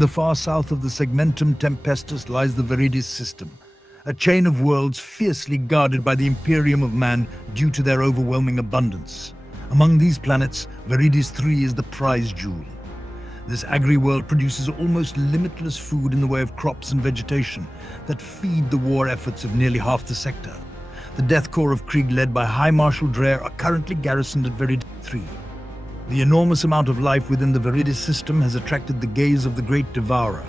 the far south of the Segmentum Tempestus lies the Veridis system, a chain of worlds fiercely guarded by the Imperium of Man due to their overwhelming abundance. Among these planets, Veridis 3 is the prize jewel. This agri-world produces almost limitless food in the way of crops and vegetation that feed the war efforts of nearly half the sector. The Death Korps of Krieg, led by High Marshal Dreyer, are currently garrisoned at Veridis 3. The enormous amount of life within the Veridis system has attracted the gaze of the Great Devourer.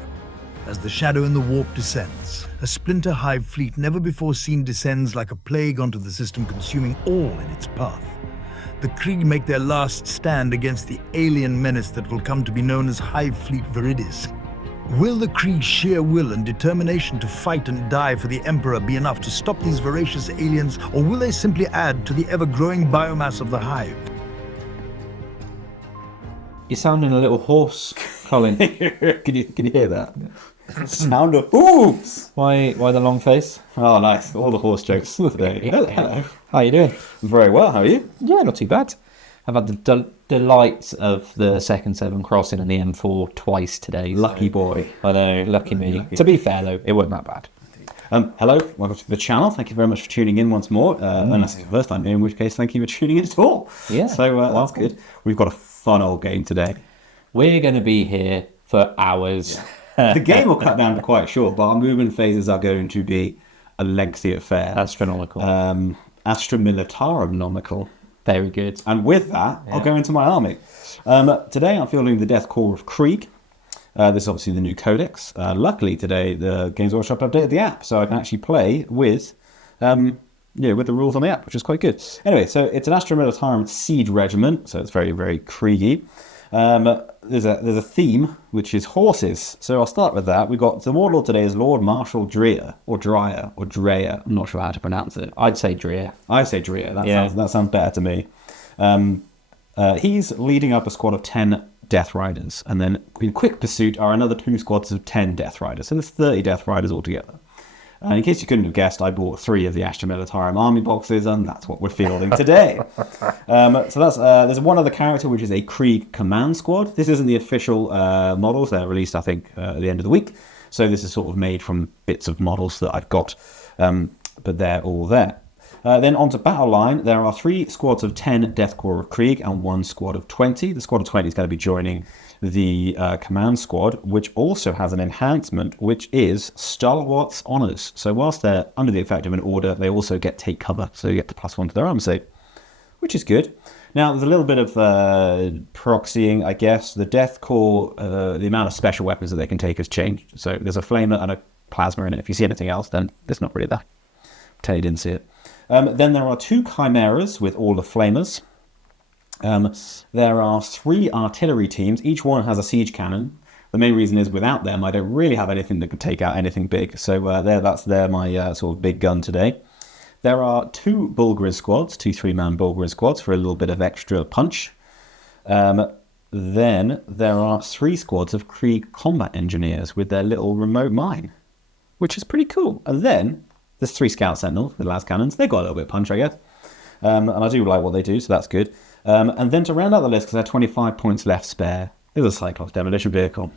As the shadow in the warp descends, a splinter Hive fleet never before seen descends like a plague onto the system, consuming all in its path. The Krieg make their last stand against the alien menace that will come to be known as Hive Fleet Veridis. Will the Krieg's sheer will and determination to fight and die for the Emperor be enough to stop these voracious aliens, or will they simply add to the ever-growing biomass of the Hive? You're sounding a little hoarse, Colin. Can you hear that? Sound of hooves! Why the long face? Oh, nice. All the horse jokes today. Hello. How are you doing? Very well, how are you? Yeah, not too bad. I've had the delight of the second Severn crossing and the M4 twice today. Lucky boy. I know, lucky me. To be fair though, it wasn't that bad. Hello, welcome to the channel. Thank you very much for tuning in once more. Unless it's the first time, in which case, thank you for tuning in at all. Yeah. So that's good. We've got a fun old game today. We're going to be here for hours. The game will cut down to quite short, but our movement phases are going to be a lengthy affair. Astronomical. Astramilitarum-nomical. Very good. And with that, I'll go into my army. Today I'm fielding the Death Korps of Krieg. This is obviously the new codex. Luckily today the Games Workshop updated the app, so I can actually play with with the rules on the app, which is quite good. Anyway, so it's an Astramilitarum siege regiment, so it's very, very Krieg-y. There's a theme, which is horses. So I'll start with that. We've got the warlord today is Lord Marshal Dreyer, or Dreyer. I'm not sure how to pronounce it. I'd say Dreyer. I say Dreyer. That sounds better to me. He's leading up a squad of 10 Death Riders, and then in quick pursuit are another 2 squads of 10 Death Riders. So there's 30 Death Riders altogether. In case you couldn't have guessed, I bought 3 of the Astramilitarum army boxes, and that's what we're fielding today. So that's there's one other character, which is a Krieg command squad. This isn't the official models. They're released, I think, at the end of the week. So this is sort of made from bits of models that I've got, but they're all there. Then onto battle line, there are 3 squads of 10 Death Korps of Krieg and 1 squad of 20. The squad of 20 is going to be joining the command squad, which also has an enhancement, which is Stalwart's Honours. So whilst they're under the effect of an order, they also get take cover, so you get the +1 to their armor save, which is good. Now, there's a little bit of proxying, I guess. The Death Korps, the amount of special weapons that they can take has changed. So there's a flamer and a plasma in it. If you see anything else, then it's not really that. Tell you didn't see it. Then there are 2 chimeras with all the flamers. There are 3 artillery teams. Each one has a siege cannon. The main reason is without them, I don't really have anything that could take out anything big. So that's my sort of big gun today. There are 2 Bulgariz squads, 2 3-man Bulgariz squads for a little bit of extra punch. Then there are 3 squads of Krieg combat engineers with their little remote mine, which is pretty cool. And then there's 3 scout sentinels with las cannons. They've got a little bit of punch, I guess. And I do like what they do, so that's good. And then to round out the list, because there are 25 points left spare, there's a Cyclops demolition vehicle.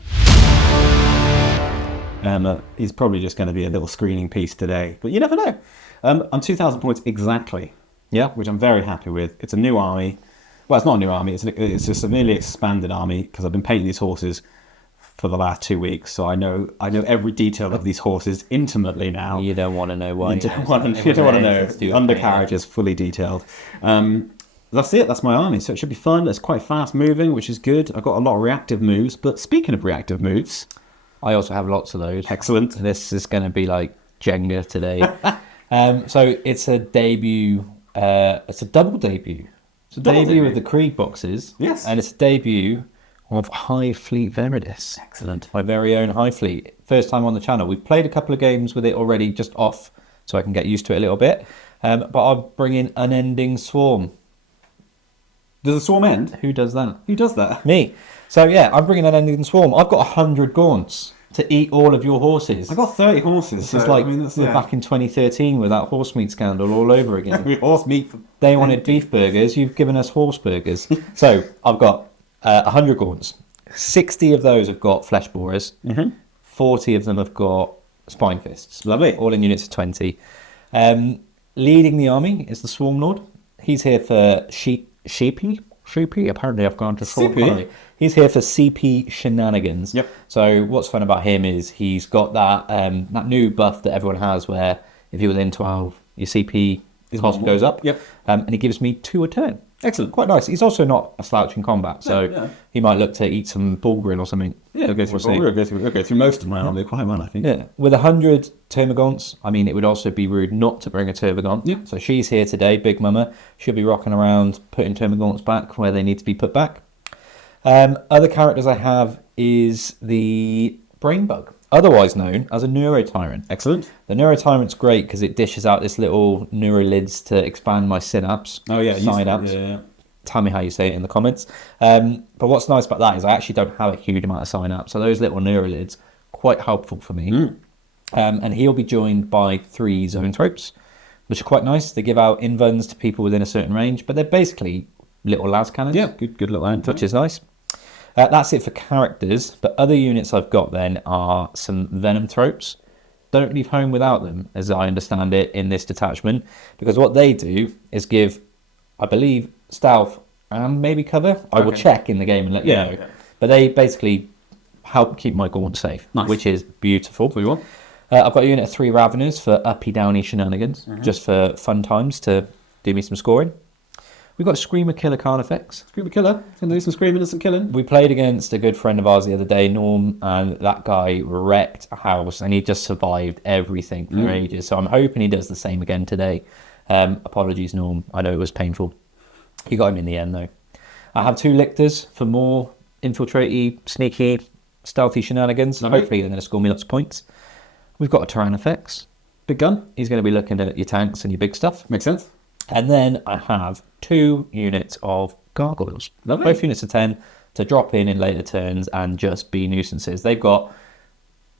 He's probably just going to be a little screening piece today, but you never know. I'm 2,000 points exactly, which I'm very happy with. It's a new army. Well, it's not a new army. It's a severely expanded army, because I've been painting these horses for the last 2 weeks, so I know every detail of these horses intimately now. You don't want to know why. You don't want to know. The undercarriage is fully detailed. That's it. That's my army. So it should be fun. It's quite fast moving, which is good. I've got a lot of reactive moves. But speaking of reactive moves, I also have lots of those. Excellent. This is going to be like Jenga today. So it's a debut. It's a double debut. It's a debut of the Krieg boxes. Yes. And it's a debut of Hive Fleet Veridis. Excellent. My very own Hive Fleet. First time on the channel. We've played a couple of games with it already, just off, so I can get used to it a little bit. But I'll bring in Unending Swarm. Does the swarm end? Who does that? Who does that? Me. So yeah, I'm bringing Unending Swarm. I've got 100 gaunts to eat all of your horses. I got 30 horses. This is like we're back in 2013 with that horse meat scandal all over again. Horse meat. They wanted beef burgers. You've given us horse burgers. So I've got 100 gaunts, 60 of those have got flesh borers. 40 of them have got spine fists. Lovely. All in units of 20. Leading the army is the Swarm Lord. He's here for Sheepy. Apparently I've gone to CP? He's here for CP shenanigans. Yep. So what's fun about him is he's got that new buff that everyone has where if you're within 12, your CP cost goes up. Yep. And he gives me 2 a turn. Excellent. Quite nice. He's also not a slouch in combat, so yeah. he might look to eat some ball grill or something. Yeah, we'll go through most of my army quite well, I think. Yeah, with 100 termagants, I mean, it would also be rude not to bring a termagant. Yeah. So she's here today, Big Mama. She'll be rocking around, putting termagants back where they need to be put back. Other characters I have is the Brain Bug, otherwise known as a Neurotyrant. Excellent. The Neurotyrant's great because it dishes out this little neurolids to expand my synapse. Oh, yeah. Synapse. Yeah. Tell me how you say it in the comments. But what's nice about that is I actually don't have a huge amount of synapse, so those little neurolids quite helpful for me. And he'll be joined by 3 zone tropes, which are quite nice. They give out invuns to people within a certain range, but they're basically little las cannons. Yeah, good little line. Which is nice. That's it for characters, but other units I've got then are some venom tropes. Don't leave home without them, as I understand it, in this detachment, because what they do is give, I believe, stealth and maybe cover. I will check in the game and let you know. Okay. But they basically help keep my gaunt safe, which is beautiful. What do you want? I've got a unit of 3 Raveners for uppy downy shenanigans, just for fun times to do me some scoring. We've got Screamer Killer Carnifex. Screamer Killer. Can do some screaming and some killing. We played against a good friend of ours the other day, Norm, and that guy wrecked a house and he just survived everything for ages. So I'm hoping he does the same again today. Apologies, Norm. I know it was painful. He got him in the end, though. I have 2 Lictors for more infiltratey, sneaky, stealthy shenanigans. Hopefully they're going to score me lots of points. We've got a Tyrannifex. Big gun. He's going to be looking at your tanks and your big stuff. Makes sense. And then I have 2 units of Gargoyles. Lovely. Both units of 10 to drop in later turns and just be nuisances. They've got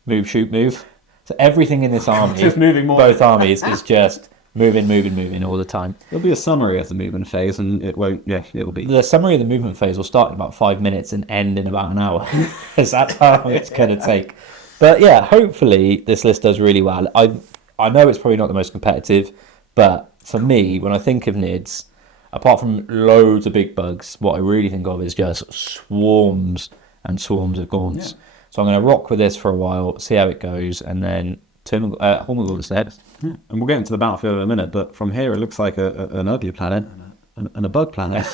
move, shoot, move. So everything in this army, just moving more. Both armies, is just moving all the time. There'll be a summary of the movement phase, and it won't. Yeah, it will be. The summary of the movement phase will start in about 5 minutes and end in about an hour. Because that's how long it's going to take. But yeah, hopefully this list does really well. I know it's probably not the most competitive, but for me, when I think of NIDs, apart from loads of big bugs, what I really think of is just swarms and swarms of gaunts. Yeah. So I'm going to rock with this for a while, see how it goes, and then Hormigul instead. Yeah. And we'll get into the battlefield in a minute, but from here it looks like an ugly planet and a bug planet.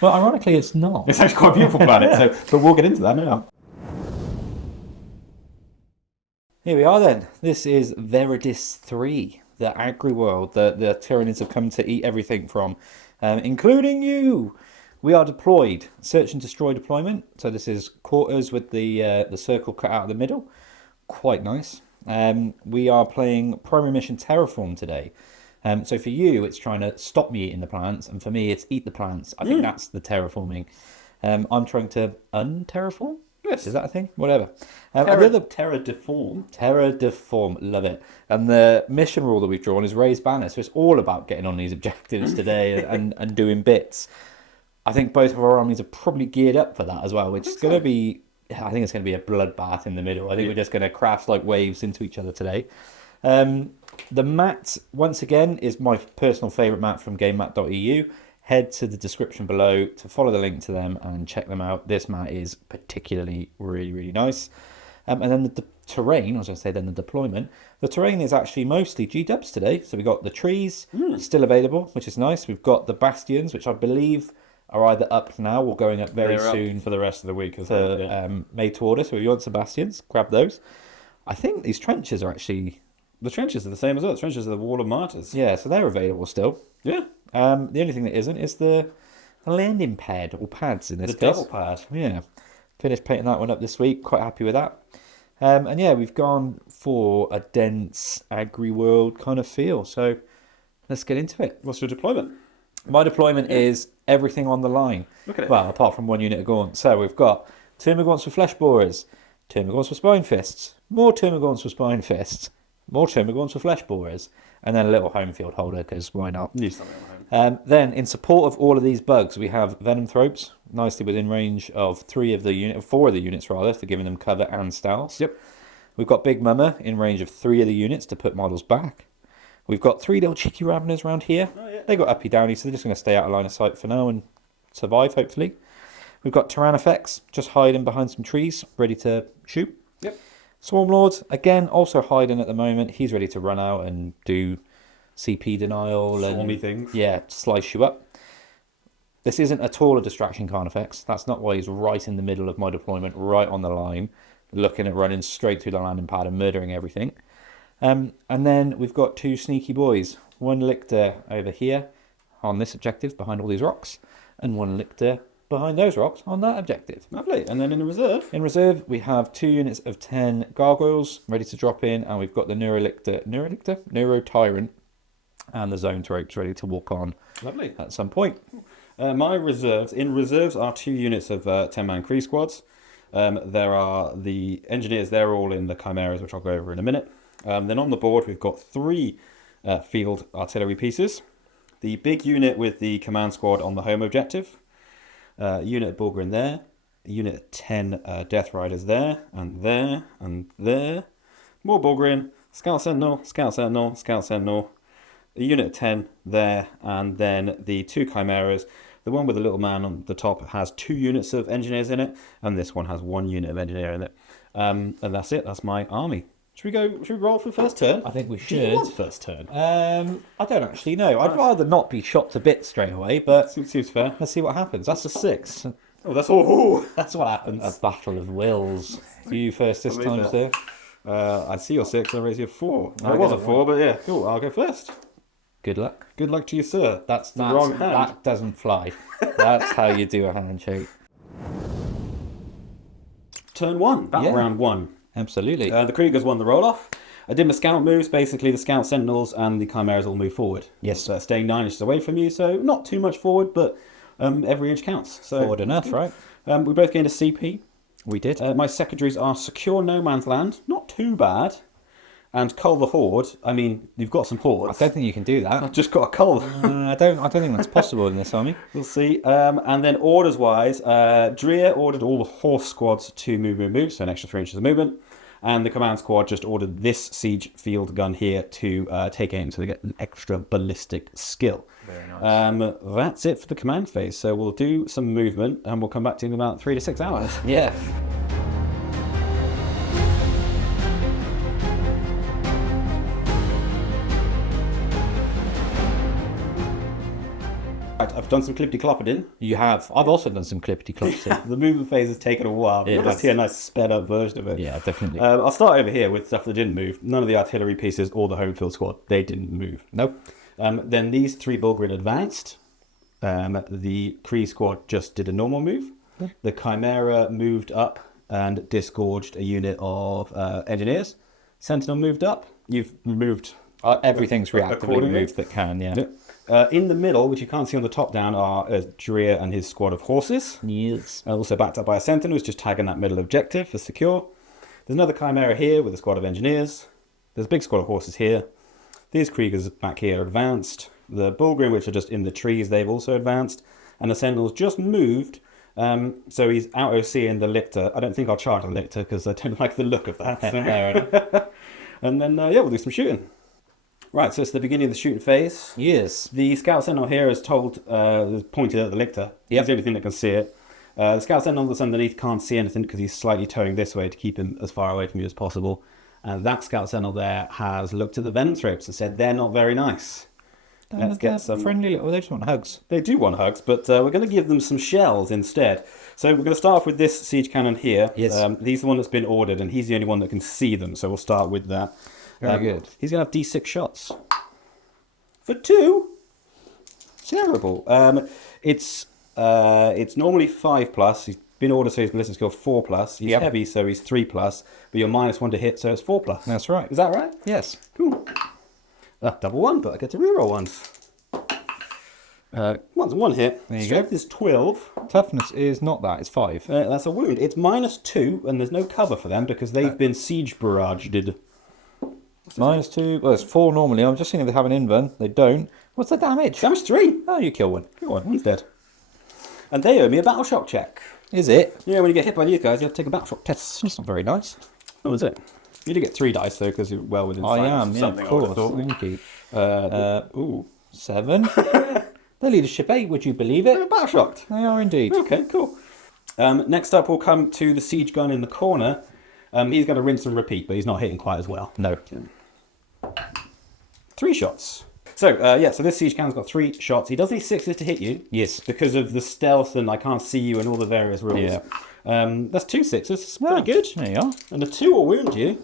Well, ironically, it's not. It's actually quite a beautiful planet, but we'll get into that now. Here we are then. This is Veridis 3. The agri world that the Tyranids have come to eat everything from, including you. We are deployed, search and destroy deployment. So this is quarters with the circle cut out of the middle. Quite nice. We are playing primary mission terraform today. So for you, it's trying to stop me eating the plants, and for me, it's eat the plants. I think that's the terraforming. I'm trying to unterraform. Yes. Is that a thing? Whatever. Terra deform. Terra deform. Love it. And the mission rule that we've drawn is raise banner. So it's all about getting on these objectives today and doing bits. I think both of our armies are probably geared up for that as well, which is going to be, I think it's going to be a bloodbath in the middle. I think we're just going to crash like waves into each other today. The mat, once again, is my personal favourite mat from GameMat.eu. Head to the description below to follow the link to them and check them out. This mat is particularly really nice. And then the terrain, I was going to say then the deployment. The terrain is actually mostly G-dubs today. So we've got the trees still available, which is nice. We've got the bastions, which I believe are either up now or going up very soon for the rest of the week. Made to order. So if you want some bastions, grab those. I think these trenches are actually... The trenches are the same as well. The trenches are the Wall of Martyrs. Yeah, so they're available still. Yeah. The only thing that isn't is the landing pad, or pads in this case. The double pad. Yeah. Finished painting that one up this week. Quite happy with that. And yeah, we've gone for a dense agri-world kind of feel. So let's get into it. What's your deployment? My deployment is everything on the line. Look at it. Well, apart from 1 unit of Gaunt. So we've got Termagants with Flesh Borers, Termagants with Spine Fists, more Termagants with Spine Fists, More termagants for flesh borers, and then a little home field holder, because why not? Need something on home. Then, in support of all of these bugs, we have venom thropes, nicely within range of 4 of the units rather, for giving them cover and stealth. Yep. We've got Big Mama in range of 3 of the units to put models back. We've got 3 little cheeky Raveners around here. Oh, yeah. They got uppy downy, so they're just going to stay out of line of sight for now and survive, hopefully. We've got Tyrannifex just hiding behind some trees, ready to shoot. Yep. Swarmlord, again, also hiding at the moment. He's ready to run out and do CP denial. Swarmy and things. Yeah, slice you up. This isn't at all a distraction Carnifex. That's not why he's right in the middle of my deployment, right on the line, looking at running straight through the landing pad and murdering everything. And then we've got 2 sneaky boys. One Lictor over here on this objective behind all these rocks, and one Lictor behind those rocks on that objective. Lovely. And then in the reserve? In reserve, we have 2 units of 10 gargoyles ready to drop in, and we've got the Neuro Tyrant, and the Zone Thropes ready to walk on. Lovely. At some point. My reserves. In reserves are 2 units of 10-man Krieg squads. There are the engineers. They're all in the Chimeras, which I'll go over in a minute. Then on the board, we've got 3 field artillery pieces. The big unit with the command squad on the home objective. Unit of Bulgarin there. A unit of 10 Death Riders there, and there, and there. More Bulgarin. Scout Sentinel, Scout Sentinel, Scout Sentinel. A unit of 10 there, and then the 2 Chimeras. The one with the little man on the top has 2 units of engineers in it, and this one has 1 unit of engineer in it. And that's it. That's my army. Should we roll for first turn? I think we Do you should. want first turn? I don't actually know. I'd rather not be shot to bits straight away, but Seems fair. let's see what happens. That's a 6. Oh, that's all. That's what A happens. battle of wills. You first this Believe time, it. sir. I see your 6. I raise you a 4. I It was get a it 4, but yeah, cool. I'll go first. Good luck. Good luck to you, sir. That's the wrong hand. That doesn't fly. That's how you do a handshake. Turn 1. Battle Yeah. round 1. Absolutely. The Kriegers won the roll-off. I did my scout moves. Basically, the scout sentinels and the chimeras all move forward. Yes. Staying 9 inches away from you, so not too much forward, but every inch counts. So Forward enough, right? we both gained a CP. We did. My secondaries are secure no man's land, not too bad, and cull the horde. I mean, you've got some I hordes. don't think you can do that. I've just got a cull. I don't think that's possible in this army. We'll see. And then orders-wise, Dreer ordered all the horse squads to move, so an extra 3 inches of movement. And the command squad just ordered this siege field gun here to take aim, so they get an extra ballistic skill. Very nice. That's it for the command phase. So we'll do some movement, and we'll come back to you in about 3 to 6 hours. Yeah. Right, I've done some clippity-clopping. You have. I've also done some clippity clops. The movement phase has taken a while. It You'll just has. see a nice sped-up version of it. Yeah, definitely. I'll start over here with stuff that didn't move. None of the artillery pieces or the home field squad, they didn't move. Nope. Then these 3 Bulgarin advanced. The Kree squad just did a normal move. The Chimera moved up and disgorged a unit of engineers. Sentinel moved up. You've moved. Everything's reactively accordingly. moved that can, yeah. In the middle, which you can't see on the top down, are Dreer and his squad of horses. Yes. Also backed up by a Sentinel who's just tagging that middle objective for secure. There's another Chimera here with a squad of engineers. There's a big squad of horses here. These Kriegers back here are advanced. The Bulgarin, which are just in the trees, they've also advanced. And the Sentinel's just moved. So he's out OCing the Lictor. I don't think I'll charge the Lictor because I don't like the look of that. Fair enough. And then, we'll do some shooting. Right, so it's the beginning of the shooting phase. Yes. The Scout Sentinel here is told, pointed at the Lictor. Yep. He's the only thing that can see it. The Scout Sentinel that's underneath can't see anything because he's slightly towing this way to keep him as far away from you as possible. And that Scout Sentinel there has looked at the venom thropes and said they're not very nice. Let's get some friendly little. They just want hugs. They do want hugs, but we're going to give them some shells instead. So we're going to start off with this siege cannon here. Yes. He's the one that's been ordered, and he's the only one that can see them. So we'll start with that. Very good. He's going to have D6 shots. For 2? Terrible. It's normally 5+. He's been ordered, so his ballistic skill 4+. He's Yep. heavy, so he's 3+. But you're -1 to hit, so it's 4+. That's right. Is that right? Yes. Cool. Double 1, but I get to reroll ones. One's 1 hit. There you Strength is 12. Toughness is not that. It's 5. That's a wound. It's -2, and there's no cover for them because they've been siege barraged. -2. Well, it's 4 normally. I'm just thinking they have an invern. They don't. What's the damage? Damage 3. Oh, you kill one. Go on, he's dead. And they owe me a battle shock check. Is it? Yeah, when you get hit by these guys, you have to take a battle shock test. That's not very nice. Oh, is it? You do get 3 dice though, because you're well within I sight am, of yeah, something. of course. Thank you. Ooh, 7. The leadership 8, would you believe it? Battle shocked. They are indeed. Okay, cool. Next up, we'll come to the siege gun in the corner. He's going to rinse and repeat, but he's not hitting quite as well. No. 3 shots. So, so this siege gun's got 3 shots. He does need 6s to hit you. Yes. Because of the stealth and I can't see you and all the various rules. Yeah. That's 2 6s. It's pretty good. There you are. And a 2 will wound you.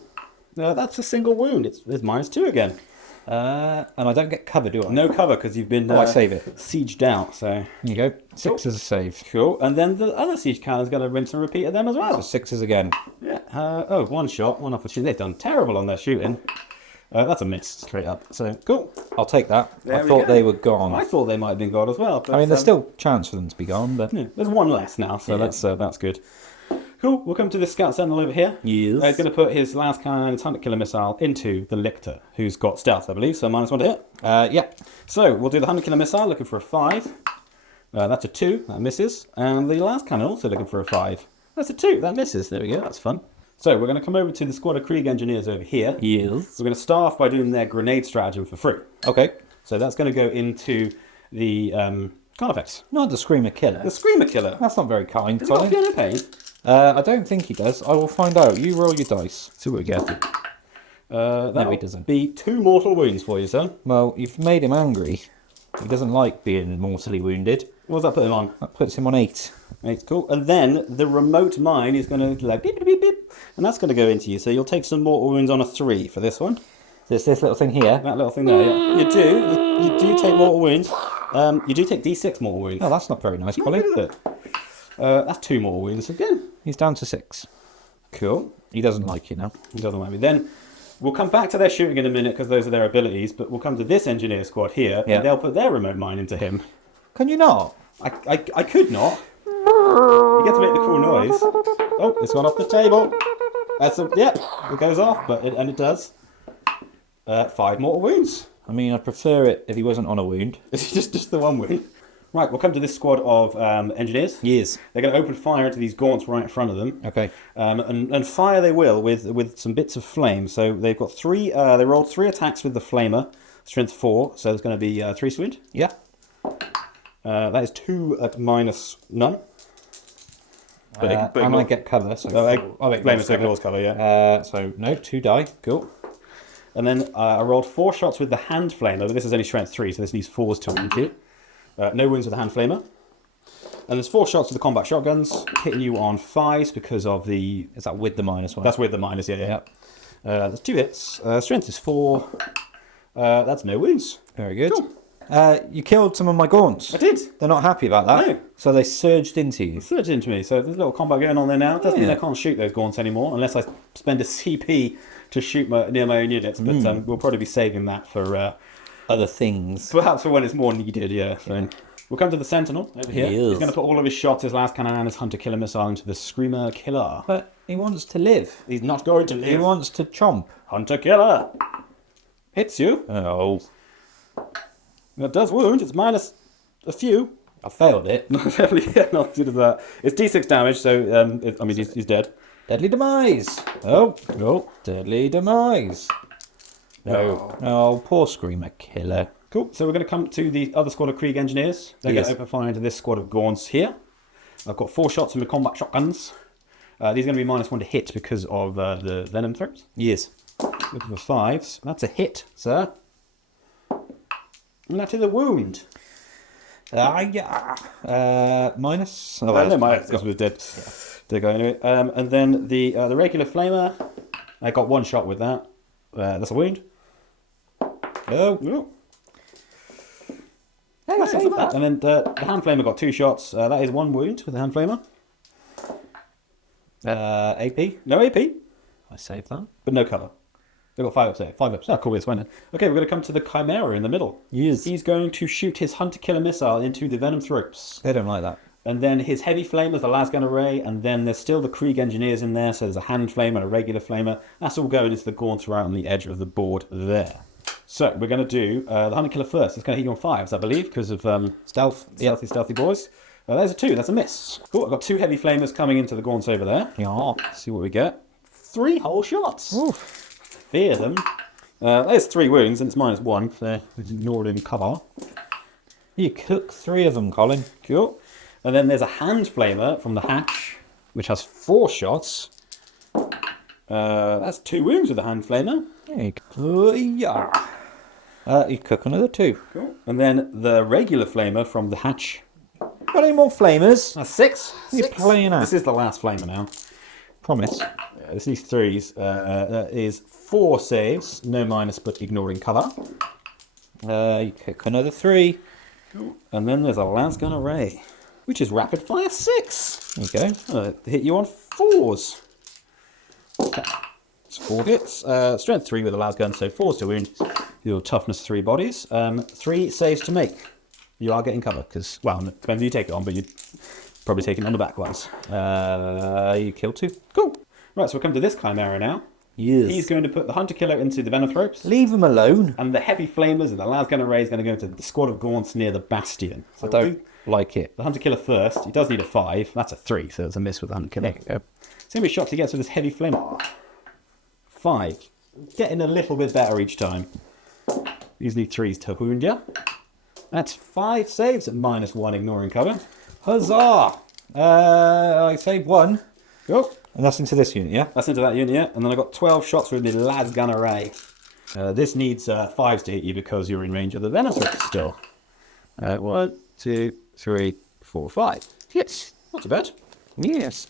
That's a single wound. It's -2 again. And I don't get cover, do I? No cover because you've been I save it. sieged out. So Here you go. 6 is a save. cool. And then the other siege cannon's going to rinse and repeat at them as well. So 6 is again. Yeah. 1 shot, 1 opportunity. They've done terrible on their shooting. That's a miss straight up. So cool. I'll take that. There I we thought go. they were gone. I thought they might have been gone as well. But, I mean, there's still chance for them to be gone, but... yeah, there's 1 less now, so that's good. Cool. We'll come to this scout sentinel over here. Yes. He's going to put his last cannon and his hunter killer missile into the lictor, who's got stealth, I believe. So -1 to hit. Yeah. So we'll do the hunter killer missile, looking for a 5. That's a 2. That misses. And the last cannon also looking for a 5. That's a 2. That misses. There we go. That's fun. So we're going to come over to the squad of Krieg engineers over here. Yes. We're going to start off by doing their grenade stratagem for free. Okay. So that's going to go into the Carnifex. Not the Screamer Killer. The Screamer Killer. That's not very kind, Has he got Colin. Fiona Pain? I don't think he does. I will find out. You roll your dice. See what we get. That he doesn't. be 2 mortal wounds for you, son. Well, you've made him angry. He doesn't like being mortally wounded. What does that put him on? That puts him on 8. 8, cool. And then the remote mine is going to like beep, beep, beep, beep, and that's going to go into you. So you'll take some mortal wounds on a 3 for this one. So it's this little thing here. That little thing there, yeah. You do take mortal wounds. You do take D6 mortal wounds. Oh, that's not very nice, Colin. Look at it. That's 2 mortal wounds again. He's down to 6. Cool. He doesn't like you now. He doesn't like me. Then we'll come back to their shooting in a minute because those are their abilities. But we'll come to this engineer squad here, Yeah. and they'll put their remote mine into him. Can you not? I could not. You get to make the cool noise. Oh, it's gone off the table. It goes off, and it does. 5 mortal wounds. I mean, I'd prefer it if he wasn't on a wound. It's just the 1 wound. Right, we'll come to this squad of engineers. Yes. They're going to open fire into these gaunts right in front of them. Okay. And fire they will with some bits of flame. So they've got 3. They rolled 3 attacks with the flamer, strength 4. So there's going to be 3 wound. Yeah. That is 2 at -none. And I get cover. So Flamer so ignores cover, yeah. so no, 2 die. Cool. And then I rolled 4 shots with the hand flamer, but this is only strength 3, so this needs 4s to wound you. No wounds with the hand flamer. And there's 4 shots with the combat shotguns, hitting you on 5s because of the... Is that with the -1? That's with the minus, yeah. Yep. There's 2 hits. Strength is 4. That's no wounds. Very good. Cool. You killed some of my gaunts. I did. They're not happy about that. No. So they surged into you. It's surged into me, so there's a little combat going on there now. It doesn't mean I can't shoot those gaunts anymore unless I spend a CP to shoot near my own units, but we'll probably be saving that for... Other things. perhaps for when it's more needed, yeah. So we'll come to the Sentinel over here. Yes. He's going to put all of his shots, his last cannon and his Hunter Killer missile into the Screamer Killer. But he wants to live. He's not going to He live. wants to chomp. Hunter Killer hits you. Oh. It does wound. It's minus a few. I failed it. Not as good as that. It's D6 damage, so he's dead. Deadly demise. Oh. Deadly demise. No. Oh, poor Screamer Killer. Cool. So we're going to come to the other squad of Krieg engineers. They're going to open fire into this squad of Gaunts here. I've got 4 shots from the combat shotguns. These are going to be -1 to hit because of the venom throws. Yes. Looking for 5s. That's a hit, sir. And that is a wound. Minus. Oh, no, my this was dead. There you go. Anyway, and then the regular flamer. I got 1 shot with that. That's a wound. Oh. Hey, saved that. And then the hand flamer got 2 shots. That is 1 wound with the hand flamer. AP. No AP, I saved that. but no cover. They've got 5 ups there. 5 ups. Oh, cool. It's fine then. Okay, we're going to come to the Chimera in the middle. Yes. He's going to shoot his Hunter Killer missile into the venom throats. They don't like that. And then his heavy flamers, the lasgun array, and then there's still the Krieg engineers in there, so there's a hand flamer and a regular flamer. That's all going into the Gaunt right on the edge of the board there. So we're going to do the Hunter Killer first. It's going to hit you on 5s, I believe, because of stealth. Stealthy boys. There's a 2. That's a miss. Cool. I've got 2 heavy flamers coming into the Gaunts over there. Yeah. See what we get. 3 whole shots. Oof. Fear them. There's 3 wounds, and it's -1. So ignored in cover. You cook 3 of them, Colin. Cool. And then there's a hand flamer from the hatch, which has 4 shots. That's 2 wounds with the hand flamer. You cook another 2. Cool. And then the regular flamer from the hatch. Got any more flamers? That's 6. You're playing out. This is the last flamer now. Promise. Yeah, this is 3s. That is 4 saves, no minus, but ignoring cover. You cook another 3. Cool. And then there's a lasgun array, which is rapid fire 6. There you go. Hit you on 4s. It's 4 hits. Strength 3 with a lasgun, so 4s to wound. Your toughness 3 bodies. 3 saves to make. You are getting cover, because, well, it depends who you take it on, but you're probably taking it on the back ones. You kill 2. Cool. Right, so we'll come to this Chimera now. Yes. He's going to put the Hunter Killer into the Venomthropes. Leave him alone. And the Heavy Flamers and the Lasgun Array is going to go into the squad of Gaunts near the Bastion. So I don't like it. the Hunter Killer first. He does need a 5. That's a 3, so it's a miss with the Hunter Killer. There you go. See how many shots he gets with this Heavy Flamer. 5. Getting a little bit better each time. Usually 3s to wound you. That's 5 saves at -1, ignoring cover. Huzzah! I saved 1. Cool. And that's into this unit, yeah? That's into that unit, yeah. And then I got 12 shots with the Lasgun Array. This needs 5s to hit you because you're in range of the Venomthropes still. 1, 2, 3, 4, 5. Yes, not too bad. Yes.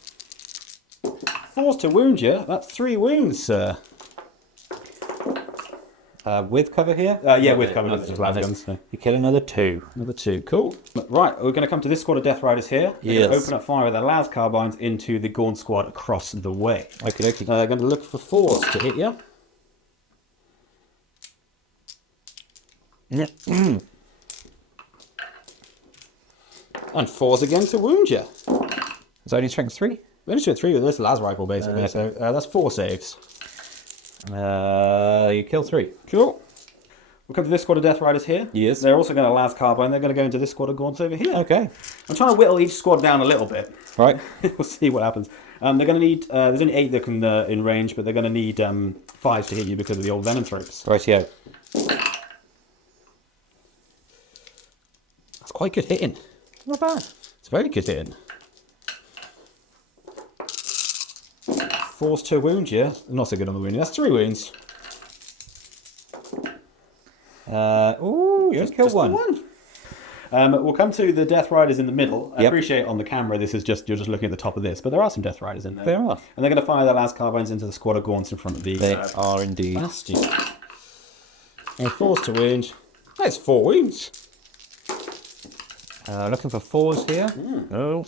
4s to wound you. That's 3 wounds, sir. With cover here? Yeah, with cover. Just lasguns. So. You kill another 2. Another 2. Cool. Right, we're going to come to this squad of Death Riders here. They're going to open up fire with their las carbines into the Gaunt squad across the way. Okey-dokey. Going to look for 4s to hit you. Yeah. And 4s again to wound you. Is that only strength 3? Only to 3 with this las rifle, basically. So that's 4 saves. You kill 3. Cool. We'll come to this squad of Death Riders here. Yes. They're also going to las carbine. They're going to go into this squad of Gaunts over here. Okay. I'm trying to whittle each squad down a little bit. Right. We'll see what happens. They're going to need... there's only 8 that can in range, but they're going to need 5s to hit you because of the old Venomthropes. Rightio. That's quite good hitting. Not bad. It's very good hitting. 4s to wound you. Not so good on the wounding. That's 3 wounds. Ooh, you just killed Just the 1. We'll come to the Death Riders in the middle. I Yep. appreciate on the camera this is just you're just looking at the top of this, but there are some Death Riders in there. There are. And they're going to fire their las carbines into the squad of Gaunts in front of the They are indeed. Bastion. And 4s to wound. That's 4 wounds. Looking for 4s here. Oh.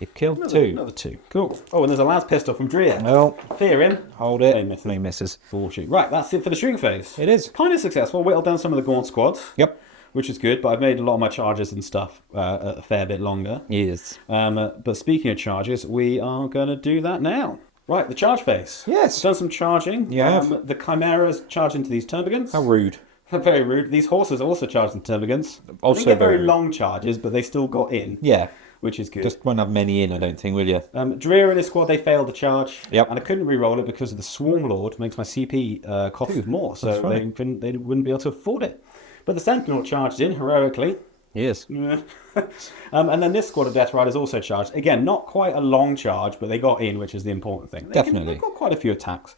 You killed 2. Another 2. Cool. Oh, and there's a las pistol from Drea. Well, Fear him. hold it. He misses. He misses. 4 shoot. Right, that's it for the shooting phase. It is. Kind of successful. Whittled down some of the Gaunt squads. Yep. Which is good, but I've made a lot of my charges and stuff a fair bit longer. Yes. But speaking of charges, we are going to do that now. Right, the charge phase. Yes. Done some charging. You have. The Chimeras charge into these Termagants. How rude. Very rude. These horses also charged in Termagants. Also they get very very long charges, but they still got in, Yeah. which is good. Just won't have many in, I don't think, will you? Drea and his squad, they failed the charge. Yep. And I couldn't re-roll it because of the Swarm Lord makes my CP cost more, so that's right. they wouldn't be able to afford it. But the Sentinel charged in heroically. Yes. And then this squad of Death Riders also charged. Again, not quite a long charge, but they got in, which is the important thing. Definitely. They've got quite a few attacks.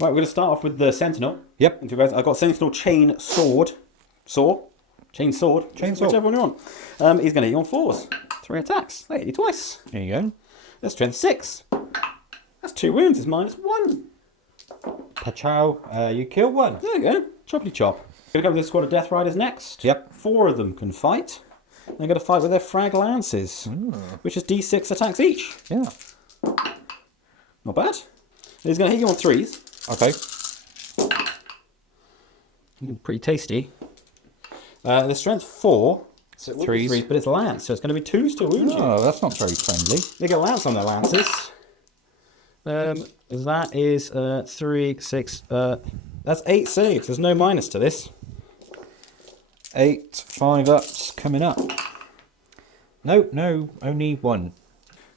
Right, we're going to start off with the Sentinel. Yep. I've got Sentinel Chain Sword. Chain Sword. Whichever one you want. He's going to hit you on 4s. 3 attacks. They hit you twice. There you go. That's strength 6. That's 2 wounds. It's -1. Pachow, you kill 1. There you go. Choppity chop. Going to go with the squad of Death Riders next. Yep. 4 of them can fight. They're going to fight with their frag lances, which is D6 attacks each. Yeah. Not bad. He's going to hit you on 3s. Okay. Pretty tasty. The strength 4. So it will be Threes. threes, but it's lance, so it's going to be 2s to wound you. Oh, that's not very friendly. They get lance on their lances. That is 3, 6. That's 8 saves. There's no minus to this. 8 5-ups coming up. No, only 1.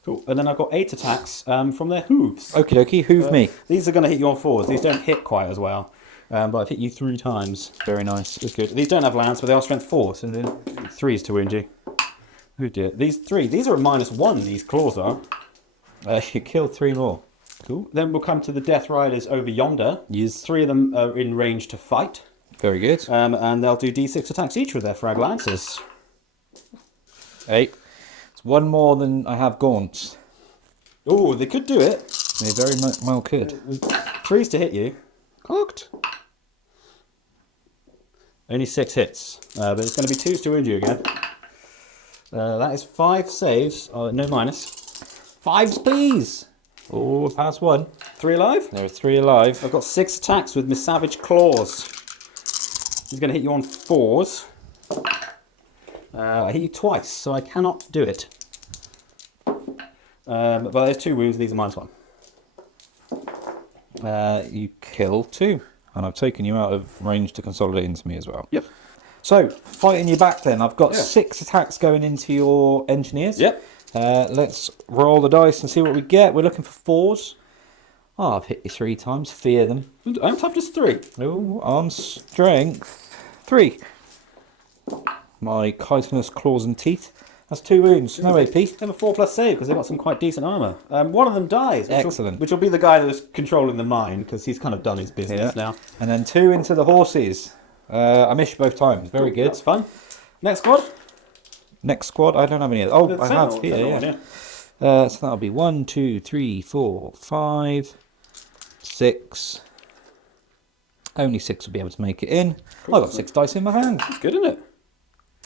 Cool. And then I've got 8 attacks from their hooves. Okie dokie, hoof me. These are going to hit you on 4s. These don't hit quite as well. But I've hit you 3 times. Very nice. That's good. These don't have lance, but they are strength 4, so they're 3s to wound you. Oh dear. These are a -1, these claws are. You killed 3 more. Cool. Then we'll come to the Death Riders over yonder. Yes. 3 of them are in range to fight. Very good. And they'll do d6 attacks each with their frag lances. 8. It's 1 more than I have gaunts. Oh, they could do it. They very well could. 3s to hit you. Cocked. Only 6 hits. But it's going to be 2s to wound you again. That is 5 saves. No minus. 5s, please. Oh, past 1. 3 alive. There are 3 alive. I've got 6 attacks with my savage claws. He's going to hit you on 4s. I hit you twice, so I cannot do it. But there's 2 wounds. These are -1. You kill 2. And I've taken you out of range to consolidate into me as well. Yep. So, fighting you back then. I've got Yeah. 6 attacks going into your engineers. Yep. Let's roll the dice and see what we get. We're looking for 4s. Oh, I've hit you 3 times. Fear them. I'm toughness 3. Oh, on strength 3. My chitinous claws and teeth. That's 2 wounds. No AP. They have a 4+ save because they've got some quite decent armour. One of them dies. Excellent. Which will be the guy that was controlling the mine because he's kind of done his business now. And then 2 into the horses. I missed you both times. Very good. That's fun. Next squad. Next squad. I don't have any. Oh, The I Sentinel, have here. Sentinel, Yeah. So that'll be 1, 2, 3, 4, 5, 6. Only 6 will be able to make it in. I've got 6 dice in my hand. That's good, isn't it?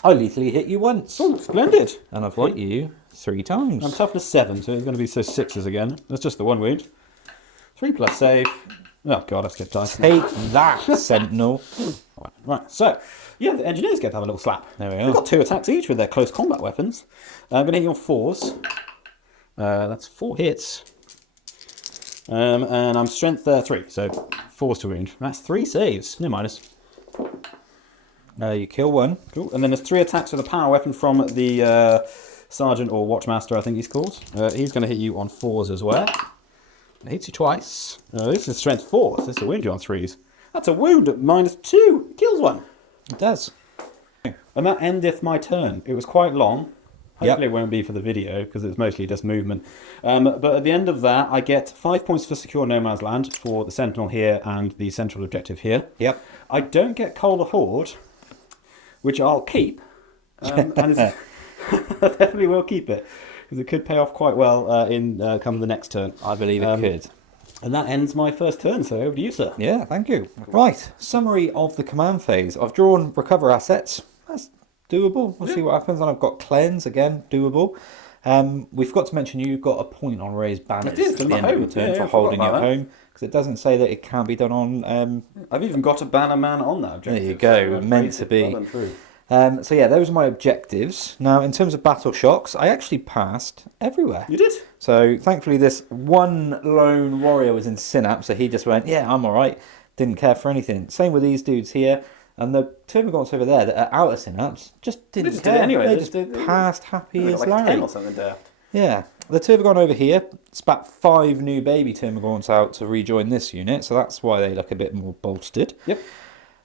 I lethally hit you once. Oh, splendid. And I've hit you 3 times. I'm toughness 7, so it's going to be 6s again. That's just the 1 wound. 3+ save. Oh god, I've skipped dice. Take that, Sentinel. Right, so yeah, the engineers get to have a little slap. There we are. They've got 2 attacks each with their close combat weapons. I'm going to hit you on 4s. That's 4 hits. And I'm strength 3, so 4s to wound. That's 3 saves, no minus. You kill 1. Cool. And then there's 3 attacks with a power weapon from the sergeant or watchmaster, I think he's called. He's going to hit you on 4s as well. Hits you twice. This is strength 4. So this is a wound you on 3s. That's a wound at -2. Kills 1. It does. And that endeth my turn. It was quite long. Hopefully it won't be for the video because it's mostly just movement. But at the end of that, I get 5 points for secure no man's land for the Sentinel here and the central objective here. Yep. I don't get Coal the Horde, which I'll keep. And I definitely will keep it because it could pay off quite well in come the next turn. I believe it could. And that ends my first turn, so over to you, sir. Yeah, thank you. Right, summary of the command phase. I've drawn recover assets. That's doable. We'll see what happens. And I've got cleanse, again, doable. We've got to mention you've got a point on raised banners It is, at the end of the turn for I holding forgot it about that. home. Because it doesn't say that it can be done on... I've even got a banner man on that objective. There you go, so meant to be. well done, true. so yeah, those are my objectives. Now, in terms of battle shocks, I actually passed everywhere. You did? So thankfully this one lone warrior was in Synapse, so he just went, yeah, I'm alright. Didn't care for anything. Same with these dudes here. And the Termagants over there that are out of Synapse just didn't just care. did it anyway. They They just just did- passed happy They as got like 10 Larry. or something daft. Yeah. The Termagon over here spat 5 new baby Termagants out to rejoin this unit, so that's why they look a bit more bolstered. Yep.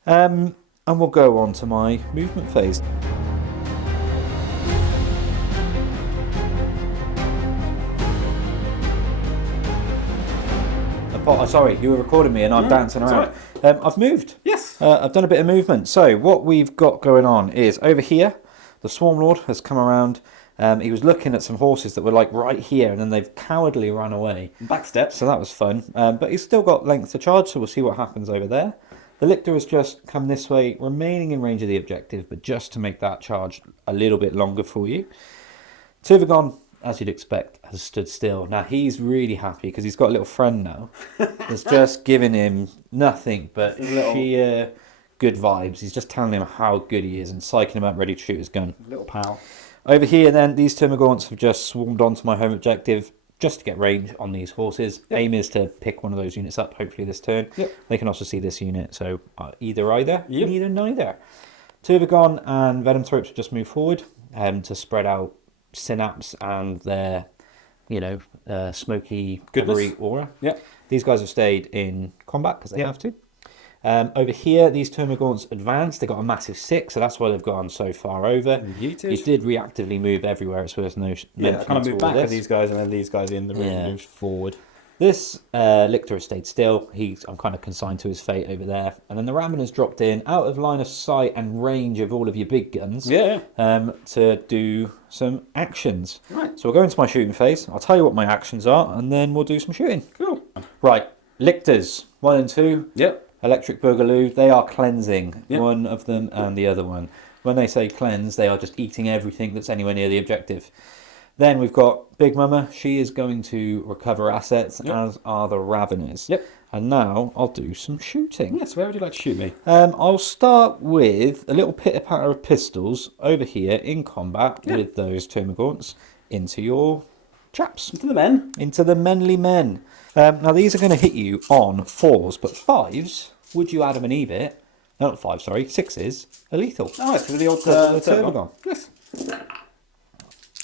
And we'll go on to my movement phase. Sorry, you were recording me and I'm dancing that's around. I've moved. Yes. I've done a bit of movement. So what we've got going on is over here, the Swarm Lord has come around. He was looking at some horses that were like right here, and then they've cowardly run away. Backstep. So that was fun. But he's still got length to charge, so we'll see what happens over there. The Lictor has just come this way, remaining in range of the objective, but just to make that charge a little bit longer for you. Tervagon, as you'd expect, has stood still. Now he's really happy because he's got a little friend now that's just giving him nothing but sheer good vibes. He's just telling him how good he is and psyching him up, ready to shoot his gun. Little pal. Over here, then, these Termagants have just swarmed onto my home objective just to get range on these horses. Yep. Aim is to pick one of those units up, hopefully this turn. Yep. They can also see this unit, so either, Yep. neither, neither. Tervagon and Venom Throats just move forward to spread out Synapse and their, smoky, Goodness. covery aura. Yep. These guys have stayed in combat because they have to. Over here, these Termagants advanced. They got a massive 6, so that's why they've gone so far over. You did reactively move everywhere. It's worth mentioning. Yeah, kind of moved back at this. these guys, and then these guys in the room moved forward. This Lictor has stayed still. I'm kind of consigned to his fate over there. And then the Ravenous dropped in, out of line of sight and range of all of your big guns, to do some actions. Right. So we'll go into my shooting phase. I'll tell you what my actions are, and then we'll do some shooting. Cool. Right, Lictors, 1 and 2. Yep. Electric Boogaloo, they are cleansing, Yep. one of them and the other one. When they say cleanse, they are just eating everything that's anywhere near the objective. Then we've got Big Mama. She is going to recover assets, as are the Ravenous. Yep. And now I'll do some shooting. Yes, where would you like to shoot me? I'll start with a little pitter-patter of pistols over here in combat with those Termagants into your chaps. To the men. Into the menly men. Now these are going to hit you on 4s, but 5s, would you Adam and Eve it? No, not 5, sorry, 6s are lethal. Oh, it's because of the old Tervagon. Yes.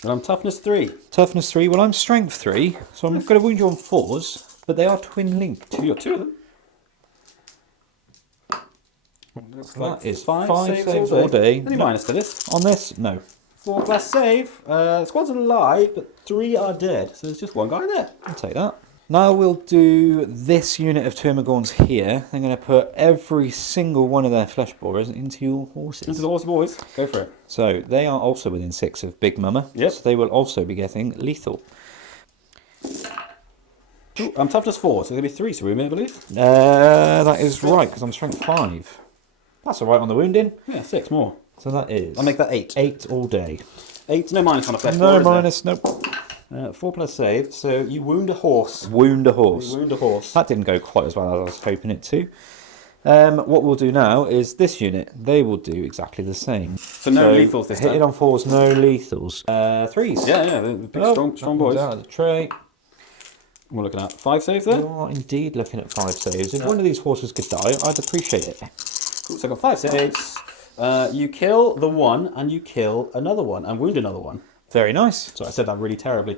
And I'm toughness 3. Toughness 3, well I'm strength 3, so I'm going to wound you on 4s, but they are twin linked. You're 2 of them. That is five 5 saves all day. Any minus to this? On this? No. 4 plus save. Squad's alive, but 3 are dead. So there's just 1 guy there. I'll take that. Now we'll do this unit of Termagants here. I'm going to put every single one of their flesh borers into your horses. Into the horse boys. Go for it. So they are also within 6 of Big Mama. Yep. So they will also be getting lethal. Ooh, I'm toughness 4, so there's going to be 3 Sarumi, I believe. That is right, because I'm strength 5. That's all right on the wounding. Yeah, 6 more. So that is... I'll make that 8. 8 all day. 8, no minus on a flesh No boar, minus, nope. 4 plus save, so you wound a horse. Wound a horse. You wound a horse. That didn't go quite as well as I was hoping it to. What we'll do now is this unit, they will do exactly the same. So no lethals this time. Hit it on 4s, no lethals. 3s. Yeah, the big strong that boys. comes out of the tray. We're looking at 5 saves there. You are indeed looking at 5 saves. If one of these horses could die, I'd appreciate it. Cool, so I've got 5 saves. You kill the one, and you kill another one, and wound another one. Very nice. So I said that really terribly.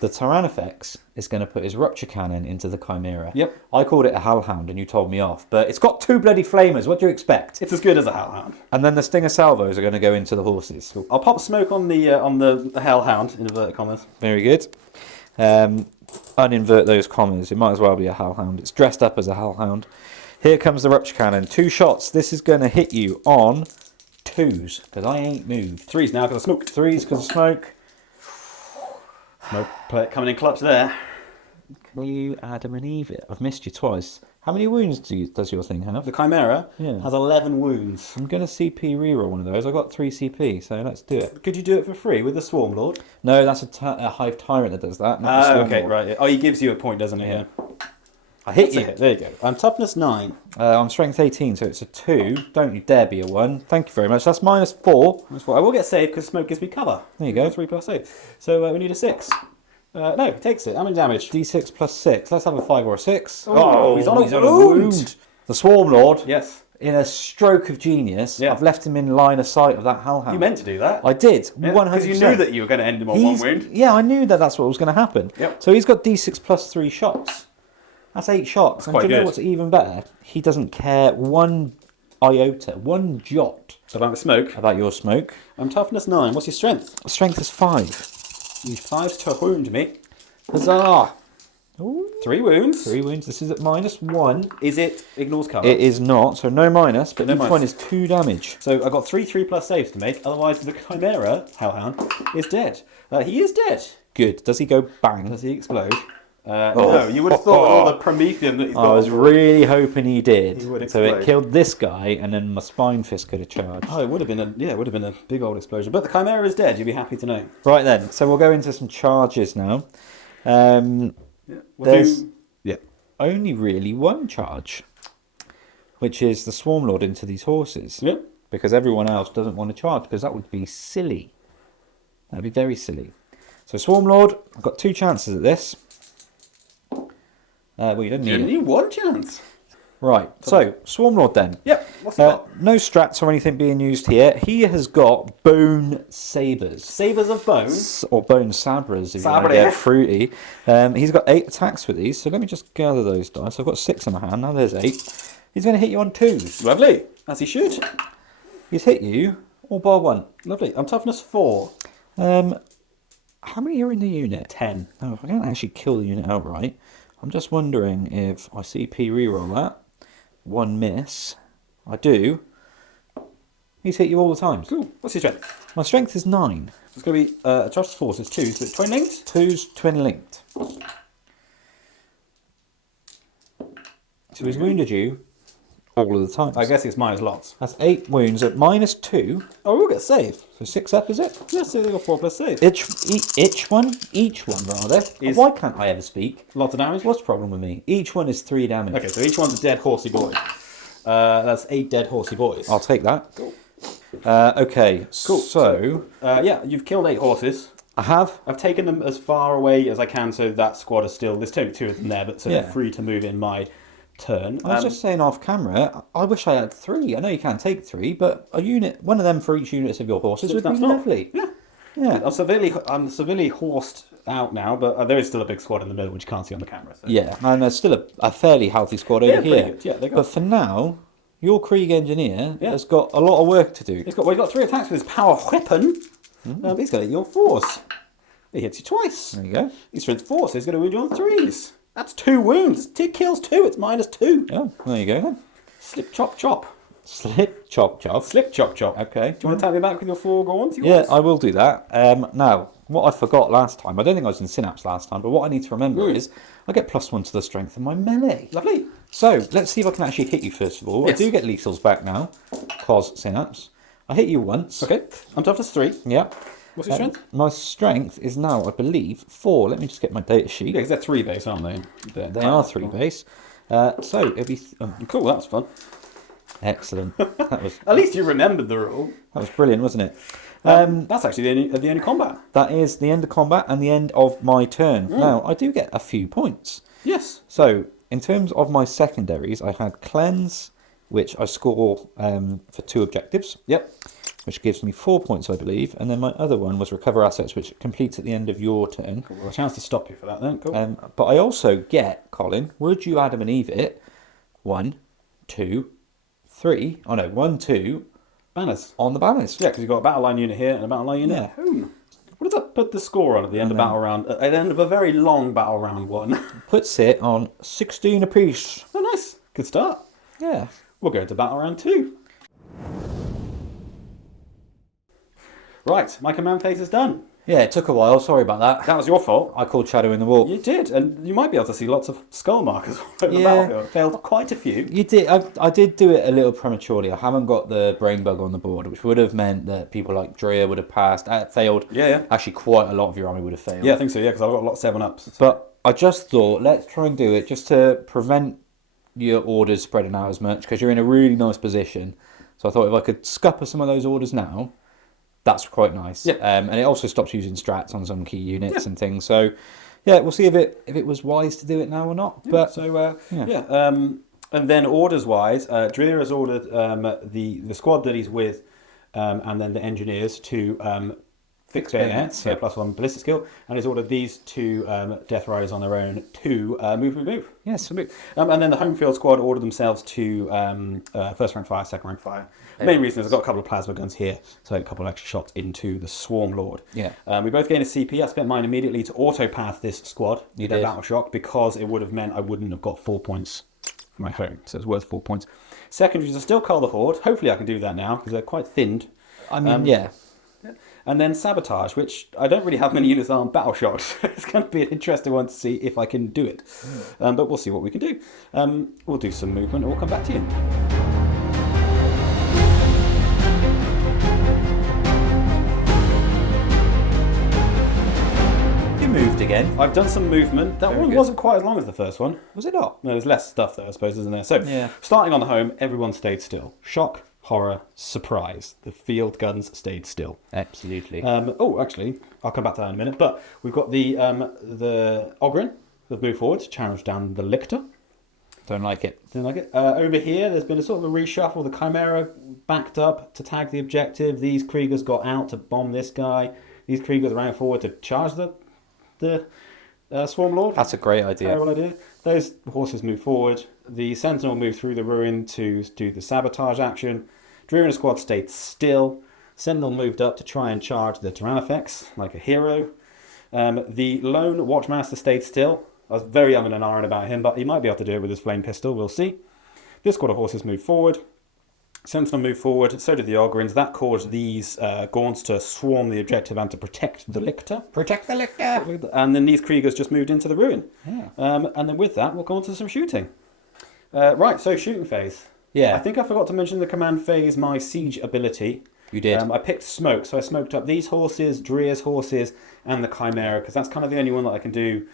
The Tyrannifex is going to put his Rupture Cannon into the Chimera. Yep. I called it a Hellhound and you told me off, but it's got 2 bloody flamers. What do you expect? It's as good as a Hellhound. And then the Stinger Salvos are going to go into the horses. I'll pop smoke on the Hellhound, in inverted commas. Very good. Uninvert those commas. It might as well be a Hellhound. It's dressed up as a Hellhound. Here comes the Rupture Cannon. 2 shots. This is going to hit you on 2s, because I ain't moved. 3s now, because I smoked. 3s because of smoke. Smoke play coming in clutch there. Can you Adam and Eve it? I've missed you twice. How many wounds does your thing have? The Chimera has 11 wounds. I'm going to CP reroll one of those. I've got 3 CP, so let's do it. Could you do it for free with the Swarm Lord? No, that's a Hive Tyrant that does that. not the Swarm Okay, Lord. right. Oh, he gives you a point, doesn't he? Yeah. Yeah. I hit you. There you go. I'm toughness 9. I'm strength 18, so it's a 2. Don't you dare be a 1. Thank you very much. That's minus 4. That's what I will get saved because smoke gives me cover. There you go. 3 plus save. So we need a 6. No, it takes it. How many damage? D6 plus 6. Let's have a 5 or a 6. Oh, he's on a wound. The Swarm Lord, Yes. in a stroke of genius, Yeah. I've left him in line of sight of that Hellhound. You meant to do that. I did. Yeah, 100%. because you knew that you were going to end him on 1 wound. Yeah, I knew that that's what was going to happen. Yep. So he's got D6 plus 3 shots. That's 8 shots. And quite do you know good. what's even better? He doesn't care 1 iota, 1 jot About the smoke. about your smoke. I'm toughness 9. What's your strength? Strength is 5. You 5 to wound me. Huzzah! Ooh, 3 wounds. 3 wounds. This is at minus 1. Is it ignores cover? It is not, so no minus, but No each minus. one is 2 damage. So I've got 3 plus saves to make. Otherwise, the Chimera Hellhound is dead. He is dead. Good. Does he go bang? Does he explode? No, you would have thought with all the Prometheum that he's got. I was really hoping he did. He would So it explode. killed this guy, and then my Spine Fist could have charged. Oh, it would have been a big old explosion. But the Chimera is dead. You'd be happy to know. Right then, so we'll go into some charges now. There's only really 1 charge. which is the Swarm Lord into these horses. Yeah. Because everyone else doesn't want to charge, because that would be silly. That'd be very silly. So Swarm Lord, I've got 2 chances at this. Well, you don't need You it. only 1 chance. Right, so Swarm Lord then. Yep. What's he got? No strats or anything being used here. He has got bone sabers. Sabers of bone. Or bone sabres, if you want to Sabre. get fruity. He's got 8 attacks with these, so let me just gather those dice. I've got 6 in my hand, now there's 8. He's going to hit you on 2s. Lovely. As he should. He's hit you all bar 1. Lovely. I'm toughness 4. How many are in the unit? 10. Oh, if I can't actually kill the unit outright, I'm just wondering if I CP reroll that. 1 miss. I do. He's hit you all the time. Cool. What's his strength? My strength is 9. It's going to be a trust 4, so it's 2. So it's twin linked. 2's twin linked. So he's wounded you all of the time. I guess it's minus lots. That's 8 wounds at -2. Oh, we'll get save. So 6 up, is it? Yes, so they got 4 plus save. Each one rather. Is- Why can't I ever speak? Lots of damage. What's the problem with me? Each one is 3 damage. Okay, so each one's a dead horsey boy. That's 8 dead horsey boys. I'll take that. Cool. Okay, Cool. so Yeah, you've killed 8 horses. I have. I've taken them as far away as I can, so that squad is still. There's only 2 of them there, but so Yeah. they're free to move in my turn. I was just saying off camera, I wish I had 3. I know you can't take 3, but a unit, one of them for each unit of your horses So would be that's not- lovely. Yeah. Yeah. I'm severely horsed out now, but there is still a big squad in the middle, which you can't see on the camera. So. Yeah, and there's still a fairly healthy squad over Yeah, pretty here. good. Yeah, they got- But for now, your Krieg engineer Yeah. has got a lot of work to do. He's got 3 attacks with his power weapon. He's going to hit your 4s. He hits you twice. There you go. He's strength 4, so he's going to wound you on 3s. That's 2 wounds. 2 kills 2. It's -2. Oh, there you go then. Slip, chop, chop. Slip, chop, chop. Slip, chop, chop. Okay. Do you want to tap me back with your 4 Gorns? Yeah, I will do that. Now, what I forgot last time, I don't think I was in Synapse last time, but what I need to remember is I get +1 to the strength of my melee. Lovely. So, let's see if I can actually hit you first of all. Yes. I do get lethals back now, cause Synapse. I hit you once. Okay. I'm toughness 3. Yeah. What's your strength? My strength is now, I believe, 4. Let me just get my data sheet. Yeah, because they're 3 base, aren't they? They are 3 base. So, it'll be... Cool, that was fun. excellent. That At least you remembered the rule. was brilliant, wasn't it? That's actually the only combat. That is the end of combat and the end of my turn. Now, I do get a few points. Yes. So, in terms of my secondaries, I had Cleanse, which I score for 2 objectives, Yep. which gives me 4 points, I believe. And then my other one was Recover Assets, which completes at the end of your turn. Cool. Well, a chance to stop you for that then. Cool. But I also get, Colin, would you Adam and Eve it? 1, 2, 3. Oh no, 1, 2 Banners. on the banners. Yeah, because you've got a battle line unit here and a battle line unit at home. What does that put the score on at the end of battle round? At the end of a very long battle round 1. Puts it on 16 apiece. Oh, nice. Good start. Yeah. We'll go into battle round 2. Right, my command phase is done. Yeah, it took a while. Sorry about that. That was your fault. I called Shadow in the Walk. You did, and you might be able to see lots of skull markers all over the Yeah. battlefield. Failed quite a few. You did. I did do it a little prematurely. I haven't got the brain bug on the board, which would have meant that people like Drea would have passed. Failed. Yeah. Actually, quite a lot of your army would have failed. Yeah, I think so, yeah, because I've got a lot of 7-ups. But I just thought, let's try and do it just to prevent your orders spreading out as much, because you're in a really nice position. So I thought if I could scupper some of those orders now, that's quite nice. Yeah. And it also stops using strats on some key units and things. So, yeah, we'll see if it was wise to do it now or not. But So, and then orders-wise, Drea has ordered the squad that he's with and then the engineers to fix bayonets, yeah. +1 ballistic skill, and he's ordered these 2 Death Riders on their own to move. yes, And then the home field squad ordered themselves to first rank fire, second rank fire. The main reason is I've got a couple of plasma guns here, so a couple of extra shots into the Swarm Lord. Yeah. We both gained a CP. I spent mine immediately to auto-path this squad. You their did. battle shock, because it would have meant I wouldn't have got 4 points for my home, so it's worth 4 points. Secondaries are still Cull the Horde. Hopefully I can do that now, because they're quite thinned. I mean, yeah. And then Sabotage, which I don't really have many units on battle shocked. It's going to be an interesting one to see if I can do it. But we'll see what we can do. We'll do some movement and we'll come back to you. You moved again. I've done some movement. That one good. wasn't quite as long as the first one. Was it not? No, there's less stuff there, I suppose, isn't there? So, Yeah. starting on the home, everyone stayed still. Shock, horror, surprise. The field guns stayed still. Absolutely. Actually, I'll come back to that in a minute. But we've got the Ogren have moved forward to challenge down the Lictor. Don't like it. Don't like it. Over here, there's been a sort of a reshuffle. The Chimera backed up to tag the objective. These Kriegers got out to bomb this guy. These Kriegers ran forward to charge the Swarm Lord. That's a great idea. Terrible idea. Those horses moved forward. The Sentinel moved through the ruin to do the sabotage action. Drearin squad stayed still. Sentinel moved up to try and charge the Tyrannifex like a hero. The lone Watchmaster stayed still. I was very and ahhing about him, but he might be able to do it with his flame pistol. We'll see. This squad of horses moved forward. Sentinel moved forward. So did the Ogrins. That caused these Gaunts to swarm the objective and to protect the Lictor. Protect the Lictor! And then these Kriegers just moved into the ruin. Yeah. And then with that, we'll go on to some shooting. Right, so shooting phase. Yeah. I think I forgot to mention the command phase, my siege ability. You did. I picked smoke, so I smoked up these horses, Dreer's horses, and the Chimera, because that's kind of the only one that I can do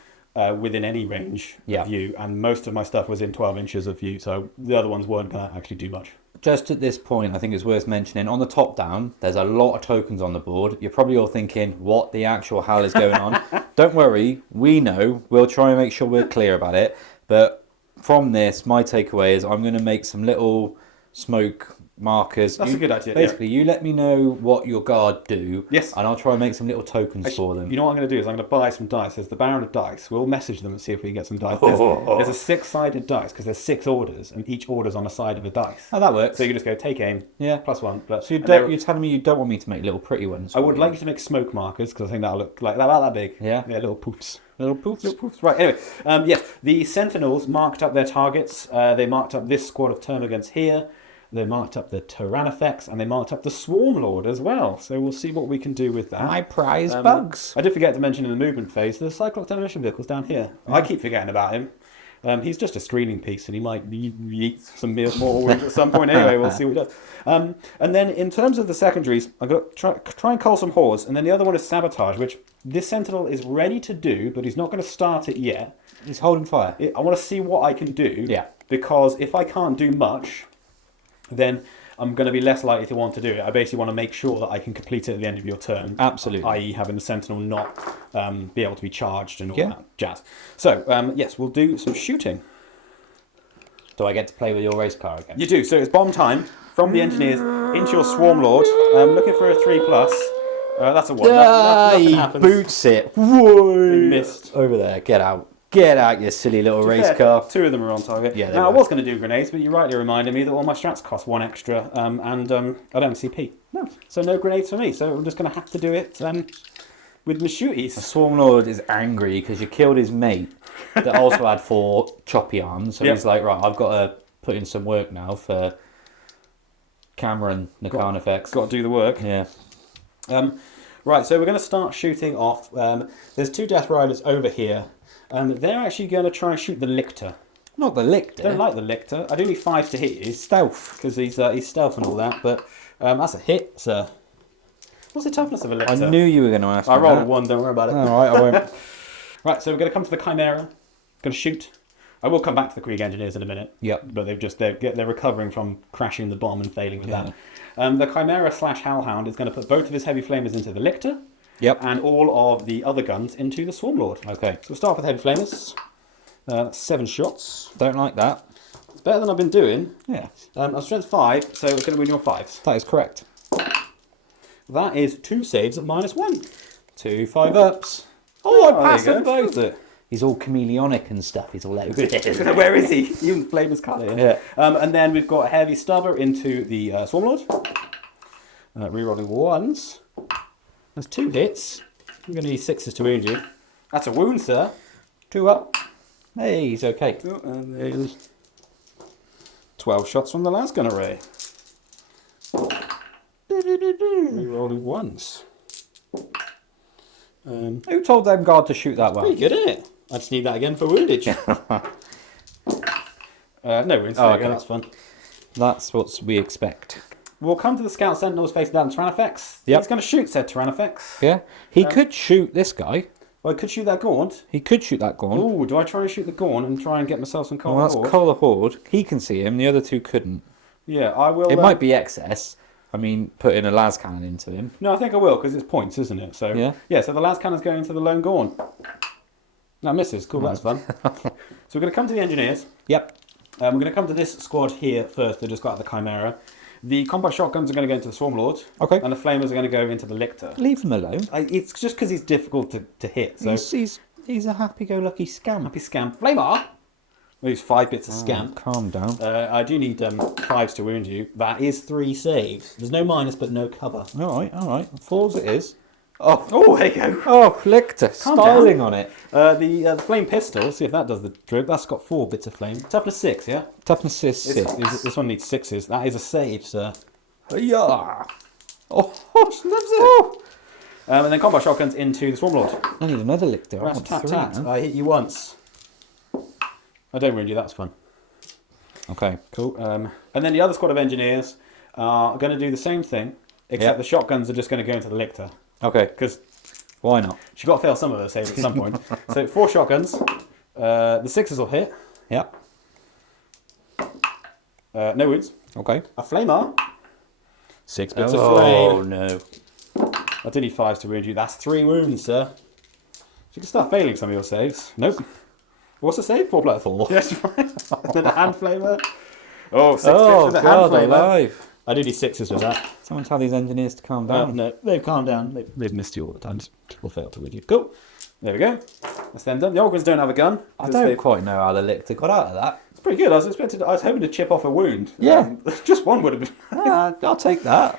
within any range Yeah. of view, and most of my stuff was in 12 inches of view, so the other ones weren't going to actually do much. Just at this point, I think it's worth mentioning, on the top down, there's a lot of tokens on the board. You're probably all thinking, what the actual hell is going on? Don't worry, we know. We'll try and make sure we're clear about it. But from this, my takeaway is I'm going to make some little smoke markers. That's a good idea. Basically, you let me know what your guard do. Yes. And I'll try and make some little tokens for them. You know what I'm going to do is I'm going to buy some dice. There's the Baron of Dice. We'll message them and see if we can get some dice. There's a 6-sided dice because there's 6 orders, and each order's on a side of a dice. Oh, that works. So you just go take aim. Yeah. +1. So you're telling me you don't want me to make little pretty ones? I would like you to make smoke markers because I think that'll look like about that big. Yeah. Yeah, little poofs. Little poofs. Little poofs. Right, anyway. Yes, the Sentinels marked up their targets. They marked up this squad of termagants here. They marked up the Tyrannifex, and they marked up the Swarm Lord as well. So we'll see what we can do with that. My prize bugs. I did forget to mention in the movement phase, the Cyclops demolition vehicle's down here. Yeah. I keep forgetting about him. He's just a screening piece, and he might eat some more wood at some point anyway. We'll see what he does. And then in terms of the secondaries, I'm going to try and cull some hordes, and then the other one is sabotage, which this Sentinel is ready to do, but he's not going to start it yet. He's holding fire. I want to see what I can do. Yeah. Because if I can't do much, then I'm going to be less likely to want to do it. I basically want to make sure that I can complete it at the end of your turn. Absolutely. I.e. having the Sentinel not be able to be charged and all that jazz. So, yes, we'll do some shooting. Do I get to play with your race car again? You do. So it's bomb time from the engineers into your Swarm Lord. Looking for a 3+. That's a 1. Nothing happens. Boots it. Whoa! Missed. Over there. Get out. Get out, you silly little race car. 2 of them are on target. Yeah, now, I was going to do grenades, but you rightly reminded me that all my strats cost 1 extra, and I don't CP. No. So no grenades for me. So I'm just going to have to do it with my shooties. The Swarm Lord is angry because you killed his mate that also had 4 choppy arms. So he's like, right, I've got to put in some work now for Cameron, the Carnifex. Got to do the work. Yeah. Right, so we're going to start shooting off. There's 2 Death Riders over here. They're actually going to try and shoot the Lictor. Not the Lictor. Don't like the Lictor. I do need 5 to hit. He's stealth. Because he's stealth and all that, but that's a hit, sir. What's the toughness of a Lictor? I knew you were going to ask me I rolled that. a 1, don't worry about it. All right, I won't. Right, so we're going to come to the Chimera. Going to shoot. I will come back to the Krieg engineers in a minute. Yep. But they're recovering from crashing the bomb and failing with that. The Chimera / Hellhound is going to put both of his heavy flamers into the Lictor. Yep. And all of the other guns into the Swarm Lord. Okay. So we'll start with heavy flamers. 7 shots. Don't like that. It's better than I've been doing. Yeah. I'm strength 5, so it's going to be your 5s. That is correct. That is 2 saves at -1. 2 5-ups. Oh, I passed there you them go. both. Is it? He's all chameleonic and stuff. He's all like, Where is he? Even flamers cut it. Yeah. And then we've got a heavy stubber into the Swarm Lord. Rerolling 1s. That's 2 hits. You're going to need 6s to wound you. That's a wound, sir. 2 up. Hey, he's okay. And there's 12 shots from the last gun array. Rerolling 1s. Who told them guard to shoot that well? Pretty good, isn't it? I just need that again for woundage. No wounds. Oh, There you okay. go, that's fun. That's what we expect. We'll come to the Scout Sentinels facing down Tyrannifex. Yep. He's going to shoot said Tyrannifex. Yeah. He could shoot this guy. I could shoot that gaunt. He could shoot that gaunt. Ooh, do I try and shoot the gaunt and try and get myself some coal? Well, that's Cole the Horde. He can see him. The other two couldn't. Yeah, I will. It might be excess. I mean, putting a las cannon into him. No, I think I will because it's points, isn't it? So yeah. So the las cannon's going into the lone gaunt. No, misses. Cool, that's fun. So we're going to come to the engineers. Yep. We're going to come to this squad here first. They just got out the Chimera. The combat shotguns are going to go into the Swarm Lord. Okay. And the flamers are going to go into the Lictor. Leave him alone. It's just because he's difficult to hit. So He's a happy-go-lucky scamp. happy scamp. Flamer! These 5 bits of scamp. Calm down. I do need 5s to wound you. That is 3 saves. There's no minus, but no cover. All right. 4s it is. Oh, there you go. Oh, Lictor, styling on it. The flame pistol, see if that does the trick. That's got 4 bits of flame. Toughness 6, yeah? Toughness is 6. This one needs 6s. That is a save, sir. Yeah. Oh, loves it. And then combat shotguns into the Swarm Lord. I need another Lictor. I Rat want tat 3 tat. now. I hit you once. I don't wound you, that's fun. Okay. Cool. And then the other squad of engineers are going to do the same thing, except the shotguns are just going to go into the Lictor. Okay. Because why not? she's got to fail some of her saves at some point. So 4 shotguns. The 6s will hit. Yeah. No wounds. Okay. A flamer. 6 bits of flame. Oh no. I do need 5s to wound you. That's 3 wounds, sir. You can start failing some of your saves. Nope. What's the save? 4 plus 4. Yes, right. And then a hand flamer. Oh, 6 bits with a hand flamer. Alive. I do need 6s with that. Someone tell these engineers to calm down. No, they've calmed down. They've missed you all the time. Will fail to wound you. Cool. There we go. That's them done. The Ogrons don't have a gun. I don't quite know how the Lictor got out of that. It's pretty good. I was hoping to chip off a wound. Yeah. Just one would have been. I'll take that.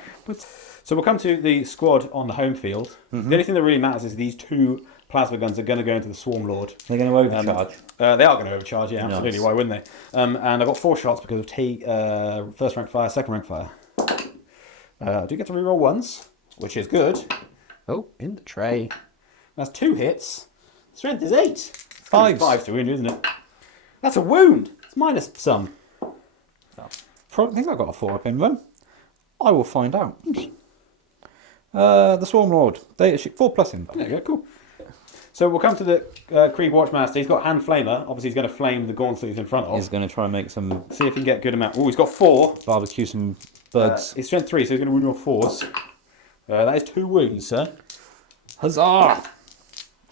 So we'll come to the squad on the home field. The only thing that really matters is these 2 plasma guns are going to go into the Swarm Lord. They're going to overcharge. They are going to overcharge, yeah, absolutely. Nice. Why wouldn't they? And I've got 4 shots because of first rank fire, second rank fire. I do get to reroll once, which is good. Oh, in the tray. That's 2 hits. Strength is 8. 5. 5 to wound, isn't it? That's a wound. It's minus some. I think I got a 4 up in one. I will find out. The Swarm Lord. Data sheet 4 plus in. There you go, cool. So we'll come to the Krieg Watchmaster. He's got hand flamer. Obviously, he's going to flame the gauntlet he's in front of. He's going to try and make some See if he can get a good amount. Oh, he's got 4. barbecue, some bugs. He's strength 3, so he's going to wound you on 4s. That is 2 wounds, sir. Huzzah!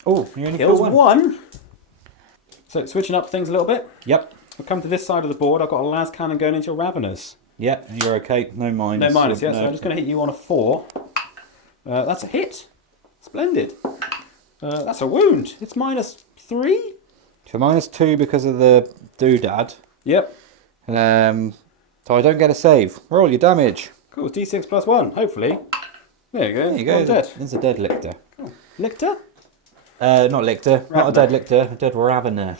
Oh, you only Kills killed 1. So switching up things a little bit. Yep. We'll come to this side of the board. I've got a las cannon going into your Raveners. Yeah, you're okay. No minus. No minus, yeah. So I'm just going to hit you on a 4. That's a hit. Splendid. That's a wound. It's minus 3. So minus 2 because of the doodad. Yep. So I don't get a save. Roll your damage. Cool. It's D6 plus 1, hopefully. There you go. There you go. Well, dead. It's a dead Lictor. Cool. Lictor? Not Lictor. Not a Ravener. dead Lictor. A dead Ravener.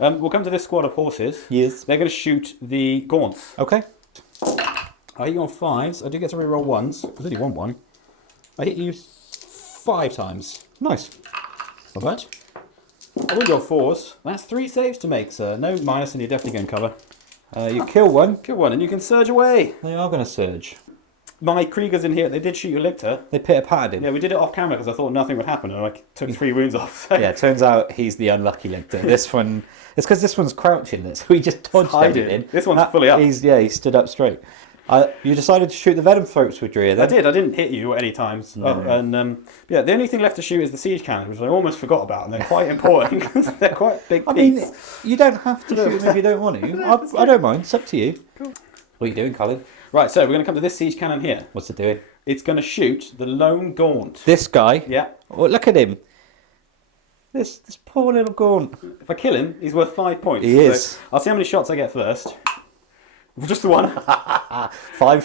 We'll come to this squad of horses. Yes. They're going to shoot the gaunts. Okay. I hit you on 5s. I do get to reroll 1s. I only want 1. I hit you 5 times. Nice. Not bad. I wound you on 4s. That's 3 saves to make, sir. No minus, and you're definitely going to cover. You kill one. Kill 1, and you can surge away. They are going to surge. My Kriegers in here, they did shoot your Lictor. They pitter-pattered him. Yeah, we did it off camera because I thought nothing would happen, and I took 3 wounds off. Yeah, it turns out he's the unlucky Lictor. This one, it's because this one's crouching there, so he just dodged Hiding. everything. This one's fully up. He stood up straight. You decided to shoot the venom throats with Drea then? I did. I didn't hit you at any times. No. Yeah, the only thing left to shoot is the siege cannons, which I almost forgot about, and they're quite important because they're quite big I mean, piece. you don't have to shoot them if you don't want to. I don't mind. It's up to you. Cool. What are you doing, Colin? Right, so we're going to come to this siege cannon here. What's it doing? It's going to shoot the lone gaunt. This guy? Yeah. Oh, look at him. This poor little gaunt. If I kill him, he's worth 5 points. He is. So I'll see how many shots I get first. Just the one. 5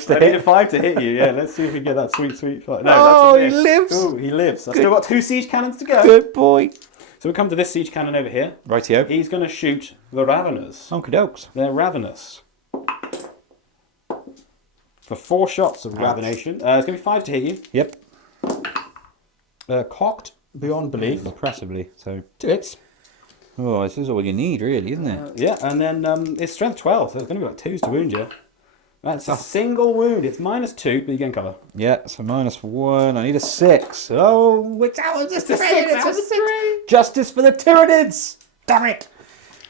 to I need a hit. 5 to hit you. Yeah, let's see if we can get that sweet shot. No, Oh, that's a he miss. lives. Oh, he lives. I've still got 2 siege cannons to go. Good boy. So we come to this siege cannon over here. Rightio. He's going to shoot the Raveners. Okie dokes. They're ravenous. For 4 shots of ravenation. It's going to be 5 to hit you. Yep. Cocked beyond belief. Impressively. So. 2 hits. Oh, this is all you need, really, isn't it? Yeah, and then it's strength 12, so it's going to be like 2s to wound you. That's a single wound. It's -2, but you gain cover. Yeah, so -1. I need a 6. Oh, it's out of the 3. It's a 6. Justice for the Tyranids. Damn it.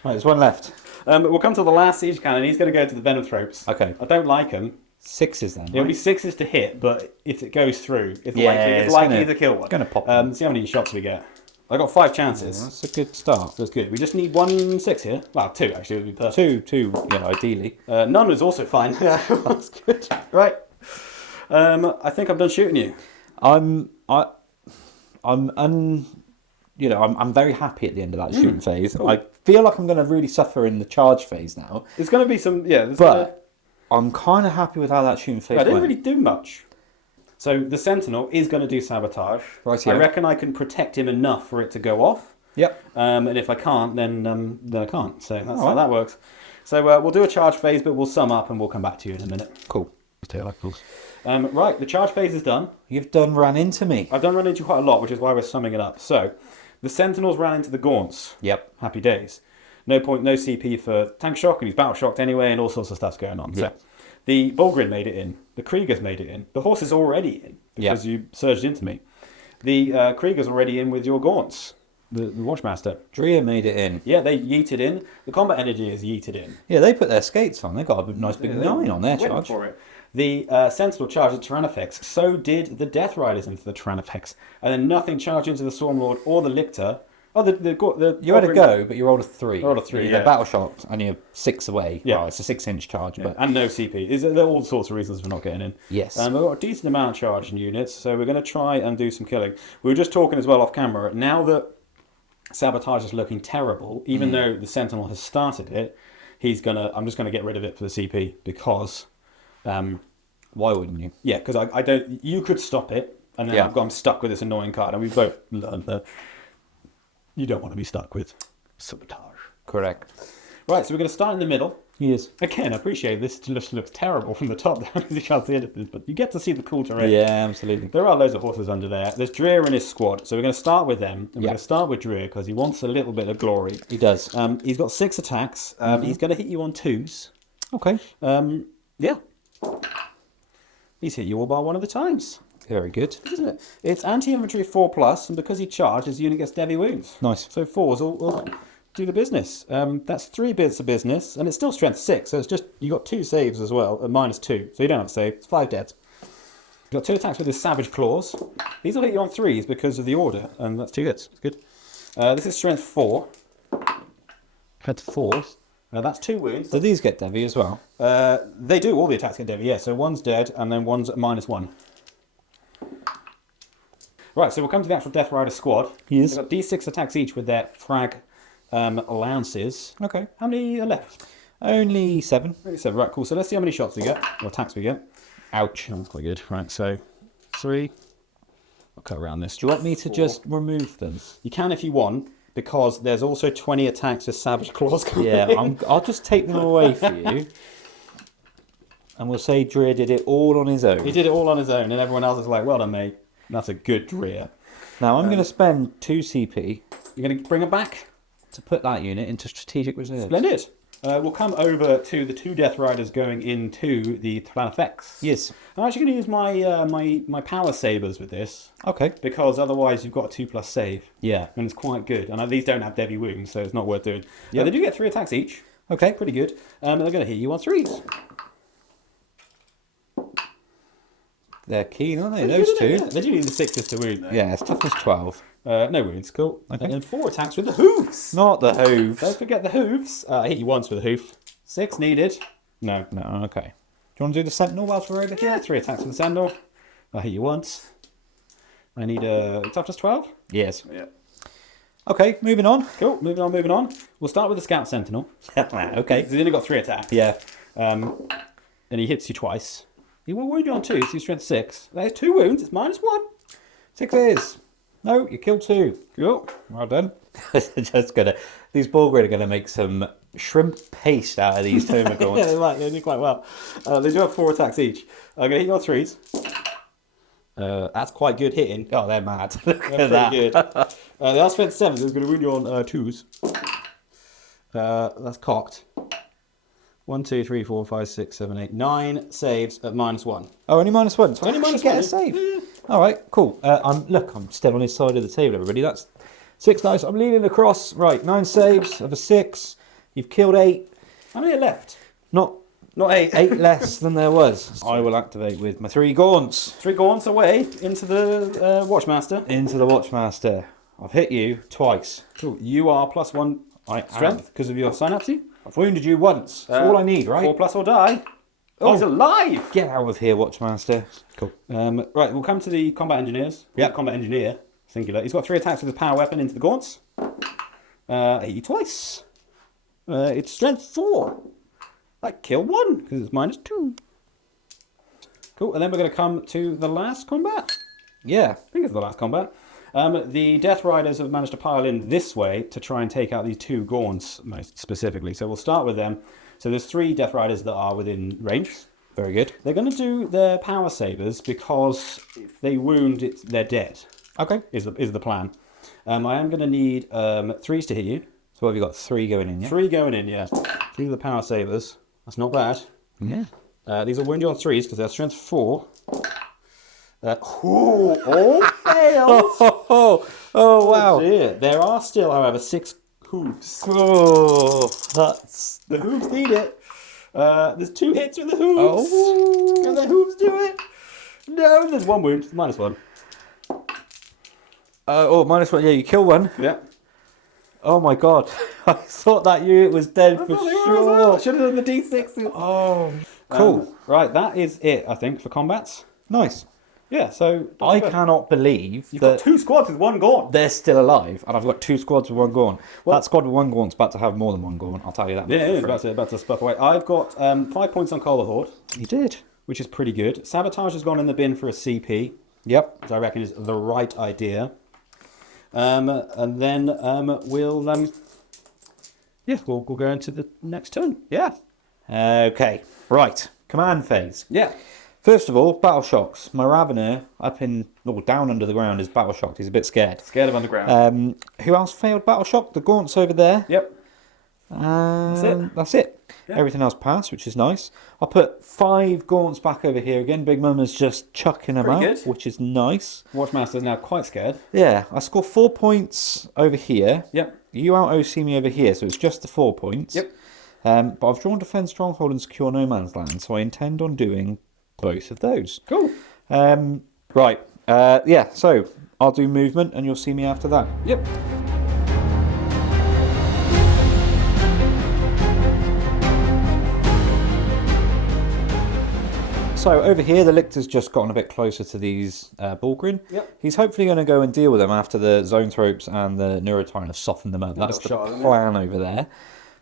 Right, there's one left. We'll come to the last siege cannon. He's going to go to the Venomthropes. Okay. I don't like him. 6s then. It'll be 6s to hit, but if it goes through, it's Yeah, likely to kill one. It's going to pop. See how many shots we get. I got 5 chances. That's a good start. That's good. We just need 1 6 here. Well, 2 actually would be perfect. 2, yeah, ideally. None is also fine. Yeah, that's good. Right. I think I'm done shooting you. I'm very happy at the end of that shooting phase. Cool. I feel like I'm going to really suffer in the charge phase now. There's going to be some, But I'm kind of happy with how that shooting phase I didn't went. really do much. So the Sentinel is going to do sabotage. Right, yeah. I reckon I can protect him enough for it to go off. Yep. And if I can't, then I can't. So that's how right. that works. So we'll do a charge phase, but we'll sum up and we'll come back to you in a minute. Cool. Right, the charge phase is done. You've done ran into me. I've done run into quite a lot, which is why we're summing it up. So the Sentinels ran into the Gaunts. Yep. Happy days. No CP for tank shock, and he's battle shocked anyway, and all sorts of stuff's going on. Yeah. So the Bulgrin made it in. The Kriegers made it in. The horse is already in because you surged into me. The Kriegers already in with your Gaunts. The Watchmaster. Drea made it in. Yeah, they yeeted in. The combat energy is yeeted in. Yeah, they put their skates on. They got a nice big 9 on their Went charge. for it. The Sentinel charged the Tyrannifex. So did the Death Riders into the Tyrannifex. And then nothing charged into the Stormlord or the Lictor. Oh, You had a go, but you rolled a 3. Rolled a 3, Yeah, yeah. battle shocked, and you're 6 away. Yeah. Well, it's a 6-inch charge, but And no CP. There are all sorts of reasons for not getting in. yes. We've got a decent amount of charge in units, so we're going to try and do some killing. We were just talking as well off camera. Now that Sabotage is looking terrible, even though the Sentinel has started it, I'm just going to get rid of it for the CP because... Why wouldn't you? Yeah, because I don't... You could stop it, and then I'm stuck with this annoying card, and we've both learned that you don't want to be stuck with Sabotage. Correct. Right, so we're going to start in the middle. Yes. Again, I appreciate this just looks terrible from the top down because you can't see anything, but you get to see the cool terrain. Yeah, absolutely. There are loads of horses under there. There's Dreer and his squad, so we're going to start with them. And we're going to start with Dreer because he wants a little bit of glory. He does. He's got 6 attacks. He's going to hit you on 2s. Okay. Yeah. He's hit you all by 1 of the times. Very good. Isn't it? It's anti-infantry 4+, and because he charged, his unit gets heavy wounds. Nice. So 4s will do the business. That's 3 bits of business, and it's still strength 6, so it's just, you got 2 saves as well, at -2, so you don't have to save. It's 5 deads. You've got 2 attacks with his Savage Claws. These will hit you on 3s because of the order, and that's 2 hits. It's good. This is strength 4. Had 4. That's 2 wounds. Do these get Devi as well? They do, all the attacks get heavy, yeah. So one's dead, and then one's at -1. Right, so we'll come to the actual Death Rider squad. Yes. They've got D6 attacks each with their frag allowances. Okay. How many are left? Only 7. 37, right, cool. So let's see how many shots we get, or attacks we get. Ouch. That's quite good. Right, so 3. I'll cut around this. Do you want me to just remove them? You can if you want, because there's also 20 attacks with Savage Claws coming Yeah, in. I'll just take them away for you. And we'll say Dreer did it all on his own. He did it all on his own, and everyone else is like, well done, mate. That's a good Dreer. Now, I'm going to spend 2 CP You're going to bring him back? to put that unit into strategic reserve. Splendid. We'll come over to the 2 Death Riders going into the Tyrannifex. Yes. I'm actually going to use my power sabers with this, Okay. because otherwise you've got a 2+ save, Yeah. and it's quite good. And these don't have Devi wounds, so it's not worth doing. Yeah, they do get 3 attacks each. Okay. Pretty good. And they're going to hit you on 3s. They're keen, aren't they? Those two. Yeah, they do need the 6s to wound, though. Yeah, it's toughness 12. No wounds, cool. Okay. And then 4 attacks with the hooves. Not the hooves. Don't forget the hooves. I hit you once with a hoof. 6 needed. No. No, okay. Do you want to do the sentinel whilst we're over here? Yeah, 3 attacks with the sandal. I hit you once. I need a toughness 12. Yes. Yeah. Okay, moving on. Cool, moving on. We'll start with the Scout Sentinel. Okay. He's only got 3 attacks. Yeah. And he hits you twice. He will wound you on 2, so he's strength 6. There's 2 wounds, it's -1. 6s. No, you killed 2. Cool. Well done. Just gonna. These Bulgrid are gonna make some shrimp paste out of these Tomagorns. Yeah, they might, they do quite well. They do have 4 attacks each. I'm going to hit you on 3s. That's quite good hitting. Oh, they're mad. Look They're at that. pretty good. They are strength 7, so it's going to wound you on 2s. That's cocked. 1, 2, 3, 4, 5, 6, 7, 8, 9 saves at -1. Oh, only -1. So Only I actually -1, get a yeah. save. Yeah. All right, cool. I'm still on his side of the table, everybody. That's 6 dice. I'm leaning across. Right, 9 saves of a 6. You've killed 8. How many are left? Not 8. 8 less than there was. I will activate with my 3 gaunts. 3 gaunts away into the Watchmaster. Into the Watchmaster. I've hit you twice. Cool. You are +1 strength because of your synapse. I've wounded you once. That's all I need, right? 4+ or die. Oh, he's alive! Get out of here, Watchmaster. Cool. Right, we'll come to the combat engineers. Yep. Combat engineer, singular. He's got 3 attacks with his power weapon into the gaunts. Hit you twice. It's strength 4. I kill 1 because it's -2. Cool, and then we're going to come to the last combat. Yeah. I think it's the last combat. The Death Riders have managed to pile in this way to try and take out these 2 gaunts, most specifically. So we'll start with them. So there's 3 Death Riders that are within range. Very good. They're going to do their power sabers because if they wound, they're dead. Okay. Is the plan. I am going to need 3s to hit you. So what have you got? 3 going in, yeah? 3 going in, yeah. 3 of the power sabers. That's not bad. Yeah. These are wound you on 3s because they're strength 4. All fails. Oh, wow. Dear. There are still, however, 6 hooves. Oh, that's... The hooves need it. There's 2 hits with the hooves. Oh. Can the hooves do it? No, there's 1 wound. -1. -1. Yeah, you kill 1. Yeah. Oh, my God. I thought that unit was dead for sure. Should have done the D6. Oh, cool. Right, that is it, I think, for combats. Nice. Yeah, so... I cannot believe You've that got 2 squads with 1 gaunt. they're still alive, and I've got 2 squads with 1 gaunt. That squad with 1 gaunt's about to have more than 1 gaunt, I'll tell you that. Yeah, it's about to spuff away. I've got 5 points on Call of Horde, You did. which is pretty good. Sabotage has gone in the bin for a CP, Yep. which I reckon is the right idea. And then we'll go into the next turn. Yeah. Okay. Right. Command phase. Yeah. First of all, battle shocks. My Ravener down under the ground is battle shocked. He's a bit scared. Scared of underground. Who else failed battle shock? The Gaunt's over there. Yep. That's it. Yeah. Everything else passed, which is nice. I'll put 5 Gaunts back over here again. Big Mum is just chucking them Pretty out, good. which is nice. Watchmaster's now quite scared. Yeah, I score 4 points over here. Yep. You out OC me over here, so it's just the 4 points. Yep. But I've drawn Defend Stronghold and Secure No Man's Land, so I intend on doing both of those. Cool. Right. Yeah, so I'll do movement and you'll see me after that. Yep. So over here, the Lictor's just gotten a bit closer to these Bulgrin. Yep. He's hopefully going to go and deal with them after the Zoanthropes and the Neurotyrant have softened them up. That's the plan over there.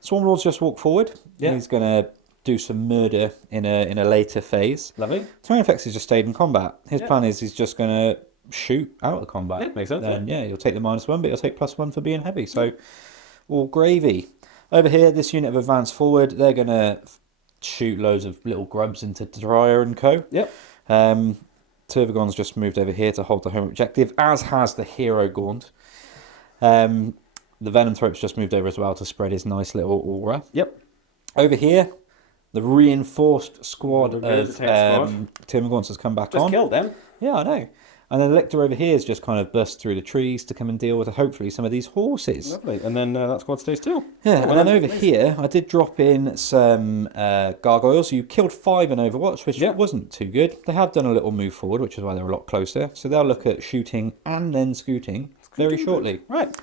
Swarmlord's just walked forward. Yeah. He's going to do some murder in a later phase. Lovely. Tyranids has just stayed in combat. His plan is he's just going to shoot out of combat. Yeah, makes sense. Then he'll take the -1, but he'll take +1 for being heavy. So all gravy. Over here, this unit have advanced forward. They're going to shoot loads of little grubs into Dryer and co. Yep. Turvagon's just moved over here to hold the home objective, as has the Hero Gaunt. The Venomthrope's just moved over as well to spread his nice little aura. Yep. Over here, the reinforced squad of Termagants has come back Just on. killed them. Yeah, I know. And then the Lictor over here has just kind of burst through the trees to come and deal with, hopefully, some of these horses. Lovely. And then that squad stays still. Yeah, and then over here, I did drop in some gargoyles. You killed 5 in Overwatch, which wasn't too good. They have done a little move forward, which is why they're a lot closer. So they'll look at shooting and then scooting very shortly. Right.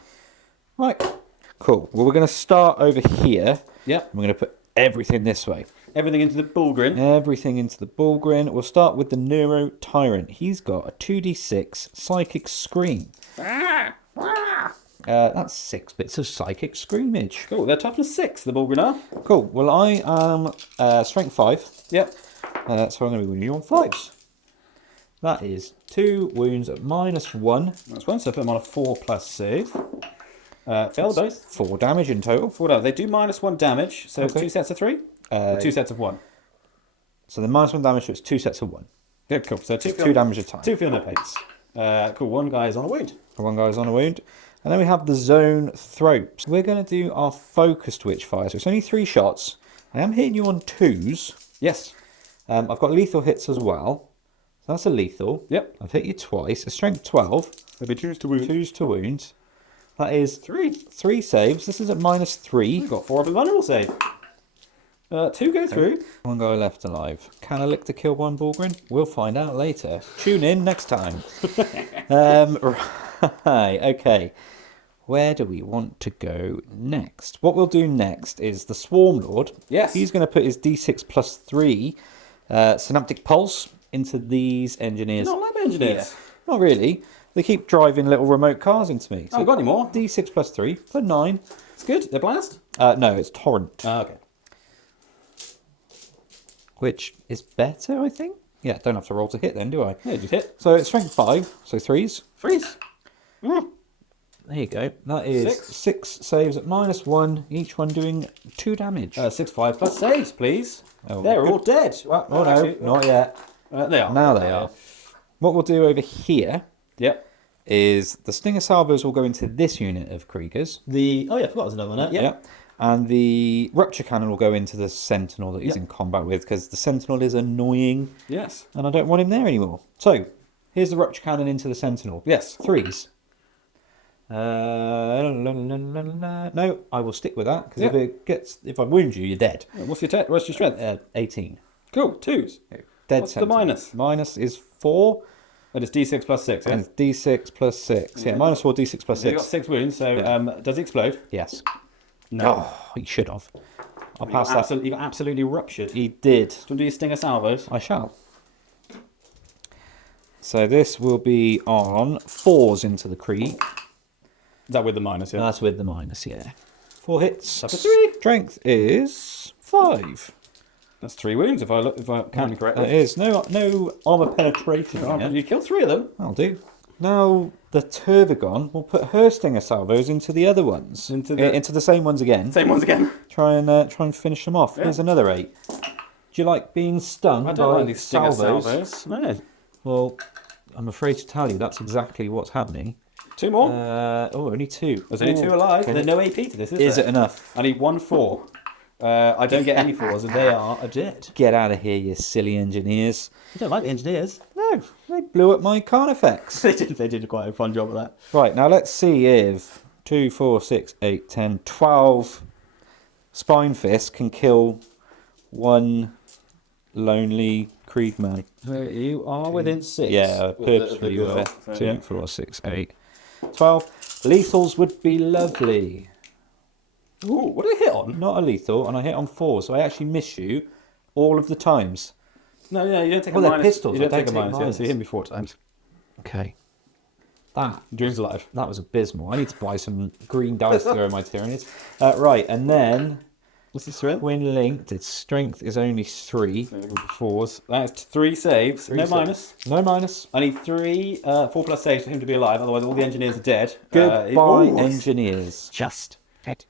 Right. Cool. Well, we're going to start over here. Yep. I'm going to put everything this way. Everything into the Bulgrin. Everything into the Bulgrin. We'll start with the Neuro Tyrant. He's got a 2d6 Psychic Scream. That's 6 bits of Psychic Screamage. Cool. They're toughness 6, the Bulgrin are. Cool. Well, I am Strength 5. Yep. So I'm going to be winning you on 5s. That is 2 wounds at -1. That's one. So put them on a 4+ save. Fail dice. 4 damage in total. 4 damage. They do -1 damage. So Okay. 2 sets of 3? 2 sets of 1. So the -1 damage, so it's 2 sets of 1. Yeah, cool. So 2 damage a time. 2 feel no pains. Cool. One guy is on a wound. One guy's on a wound. And then we have the Zoanthropes. We're going to do our focused Witchfire. So it's only 3 shots. I am hitting you on 2s. Yes. I've got lethal hits as well. So that's a lethal. Yep. I've hit you twice. A strength 12. Maybe 2s to wound. 2s to wound. That is 3 saves. This is at -3. We've got 4 of a vulnerable save. 2 go through. 1 guy left alive. Can I lick to kill 1 Bulgrin? We'll find out later. Tune in next time. Right, okay. Where do we want to go next? What we'll do next is the Swarm Lord. Yes. He's going to put his D6 plus 3 Synaptic Pulse into these engineers. Not lab engineers. here. Not really. They keep driving little remote cars into me. Oh, got any more? D6 plus 3 for 9. It's good. They're blast? No, it's Torrent. Okay. Which is better, I think. Yeah, don't have to roll to hit then, do I? Yeah, just hit. So it's strength 5, so 3s. Freeze. There you go. That is 6. 6 saves at -1, each one doing 2 damage. 6, 5 plus saves, please. Oh, They're good. all dead. Well, Oh no, actually, not yet. they are. Now they are. What we'll do over here Yep. is the Stinger Salvos will go into this unit of Kriegers. Oh yeah, I forgot there's another one there. Yep. Yep. And the Rupture Cannon will go into the Sentinel that he's Yep. in combat with, because the Sentinel is annoying Yes. and I don't want him there anymore. So, here's the Rupture Cannon into the Sentinel. Yes. 3s. No, I will stick with that, because Yep. if I wound you, you're dead. What's your strength? 18. Cool. 2s. Dead What's the Sentinel. minus? Minus is 4, That is D6 plus 6. Yeah. and it's D6 plus 6. Yeah, -4, D6 plus So you've 6. got 6 wounds. So does it explode? Yes. No. Oh, he should have. I'll You pass got that. you got absolutely ruptured. He did. Do you want to do your Stinger Salvos? I shall. So this will be on 4s into the Krieg. Is that with the minus? Yeah. That's with the minus, yeah. 4 hits. That's a 3. Strength is 5. That's 3 wounds if I'm counting That correctly. is no armor penetration. Oh, here. you killed 3 of them. I'll do. Now the Turvagon will put her Stinger Salvos into the other ones. Into Into the same ones again. Same ones again. Try and finish them off. Yeah. Here's another 8. Do you like being stung I don't by like these Stinger salvos? Salvos. No. Well, I'm afraid to tell you that's exactly what's happening. 2 more. Only 2. There's only 2 alive. There's no AP to this, Is there? it enough? I need 1 4. I don't get any 4s, and they are dead. Get out of here, you silly engineers. I don't like the engineers. No, they blew up my Carnifex. They did quite a fun job of that. Right, now let's see if 2, 4, 6, 8, 10, 12 Spine Fist can kill 1 lonely Krieg man. You are within 6. Yeah, purposefully with were. the girl. 2, Yeah. 4, 6, 8, 12. Lethals would be lovely. Ooh, what did I hit on? Not a lethal, and I hit on 4, so I actually miss you all of the times. No, yeah, you don't take Well, a they're minus. pistols, You don't I take a don't take minus. Yeah, minus. so you hit me 4 times. Okay. That Dream's alive. That was abysmal. I need to buy some green dice to throw in my Tyranids. Right, and then What's the strength? when linked, its strength is only 3. 4s. That's 3 saves. No saves. minus. No minus. I need 3 4 plus saves for him to be alive. Otherwise, all the engineers are dead. Goodbye, Ooh. engineers. Just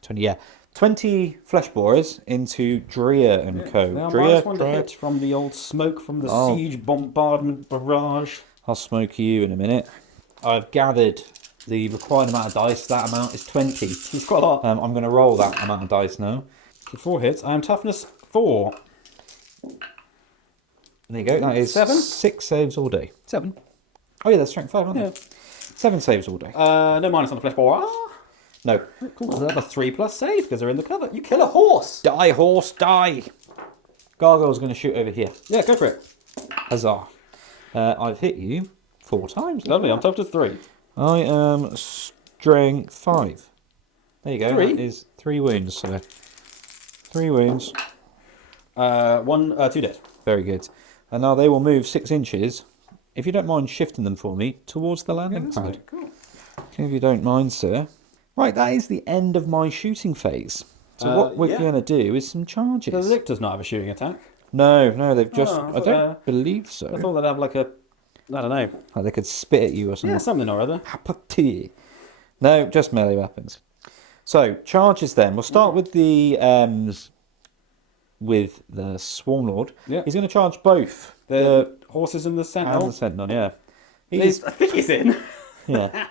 20. Yeah, 20 flesh borers into Drea and Co. Now, Drea, minus 1 to Drea. hit from the old smoke from the Oh. siege bombardment barrage. I'll smoke you in a minute. I've gathered the required amount of dice. That amount is 20. It's quite a lot. I'm going to roll that amount of dice now. For 4 hits, I am toughness 4. There you go. That is 7? 6 saves all day. 7. Oh yeah, that's strength 5, aren't Yeah. they? 7 saves all day. No minus on the flesh bore. No. Cool. So that's a 3 plus save because they're in the cover. You kill a horse. Die, horse, die! Gargoyle's going to shoot over here. Yeah, go for it. Huzzah. I've hit you 4 times. Lovely. I'm toughness 3. I am strength 5. There you go. 3? That is 3 wounds, so 3 wounds. 2 dead. Very good. And now they will move 6 inches, if you don't mind shifting them for me, towards the landing pad. Cool. If you don't mind, sir. Right, that is the end of my shooting phase. So what we're yeah. going to do is some charges. The Lictor's not have a shooting attack. No, they've just... Oh, I I thought, don't believe so. I thought they'd have like a, I don't know. Like they could spit at you or something. Yeah, something or other. No, just melee weapons. So, charges then. We'll start with the Swarm Lord. Yeah. He's going to charge both The horses in the and Sentinel. the Sentinel, yeah. I think he's in. Yeah.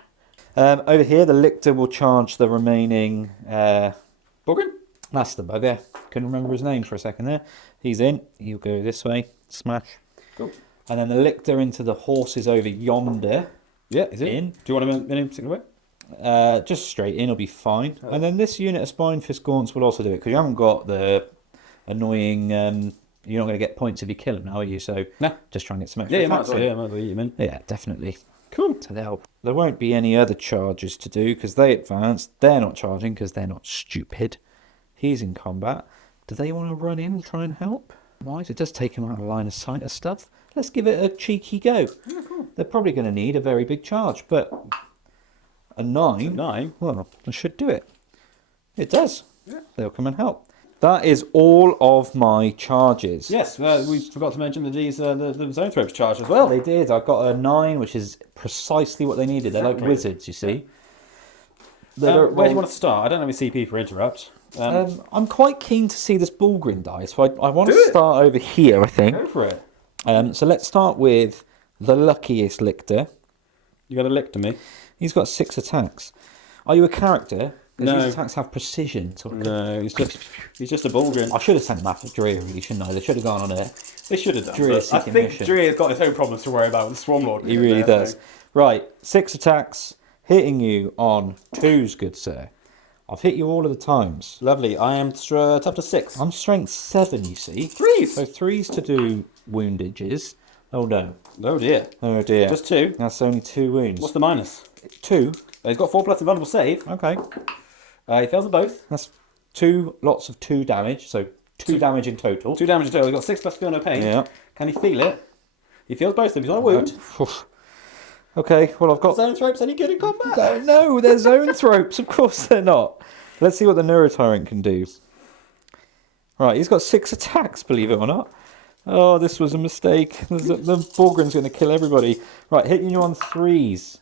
Over here, the Lictor will charge the remaining Bulgrin? That's the bugger. Couldn't remember his name for a second there. He's in. He'll go this way. Smash. Cool. And then the lictor into the horses over yonder. Yeah, is it? In. Do you want him in any particular way? Just straight in will be fine. And then this unit of Spine Fist Gaunts will also do it, because you haven't got the annoying... you're not going to get points if you kill him now, are you? So Nah. just try and get some Yeah, extra you might attacks as well. in. Yeah, might as well eat him in. Yeah, definitely. Cool. To help. There won't be any other charges to do, because they advance. They're not charging, because they're not stupid. He's in combat. Do they want to run in and try and help? Right, it does take him out of line of sight of stuff. Let's give it a cheeky go. Yeah, cool. They're probably going to need a very big charge, but a 9, 9. well, I should do it. It does. Yeah. They'll come and help. That is all of my charges. Yes, we forgot to mention that these the Zone Thropes charge as well. They did. I got a 9, which is precisely what they needed. They're like Exactly. wizards, you see. Where do you want to start? I don't have a CP for interrupt. I'm quite keen to see this Bullgrin die, so I want Do to it. start over here, I think. Go for it. So let's start with the luckiest lictor. You got a lick to me. He's got 6 attacks. Are you a character? 'Cause No. These attacks have precision. So No, he's just a Bullgrin. I should have sent him after Drea, really, shouldn't I? They should have gone on it. They should have done. Drea's But I seeking think mission. Drea's got his own problems to worry about with the Swarm Lord. He really does. Right, 6 attacks, hitting you on 2s, good sir. I've hit you all of the times. Lovely. I am toughness 6. I'm strength 7, you see. 3s. So 3s to do woundages. Oh no. Oh dear. Oh dear. Just 2. That's only 2 wounds. What's the minus? 2? He's got 4+ invulnerable save. Okay. He fails them both. That's 2 lots of 2 damage, so 2 damage in total. 2 damage in total. He's got 6+ feel no pain. Yeah. Can he feel it? He feels both of them. He's on a wound. Okay, well I've got... Zone Thropes any good in combat? No, they're zone thropes. Of course they're not. Let's see what the Neurotyrant can do. Right, he's got 6 attacks, believe it or not. Oh, this was a mistake. The Bullgrin's going to kill everybody. Right, hitting you on 3s.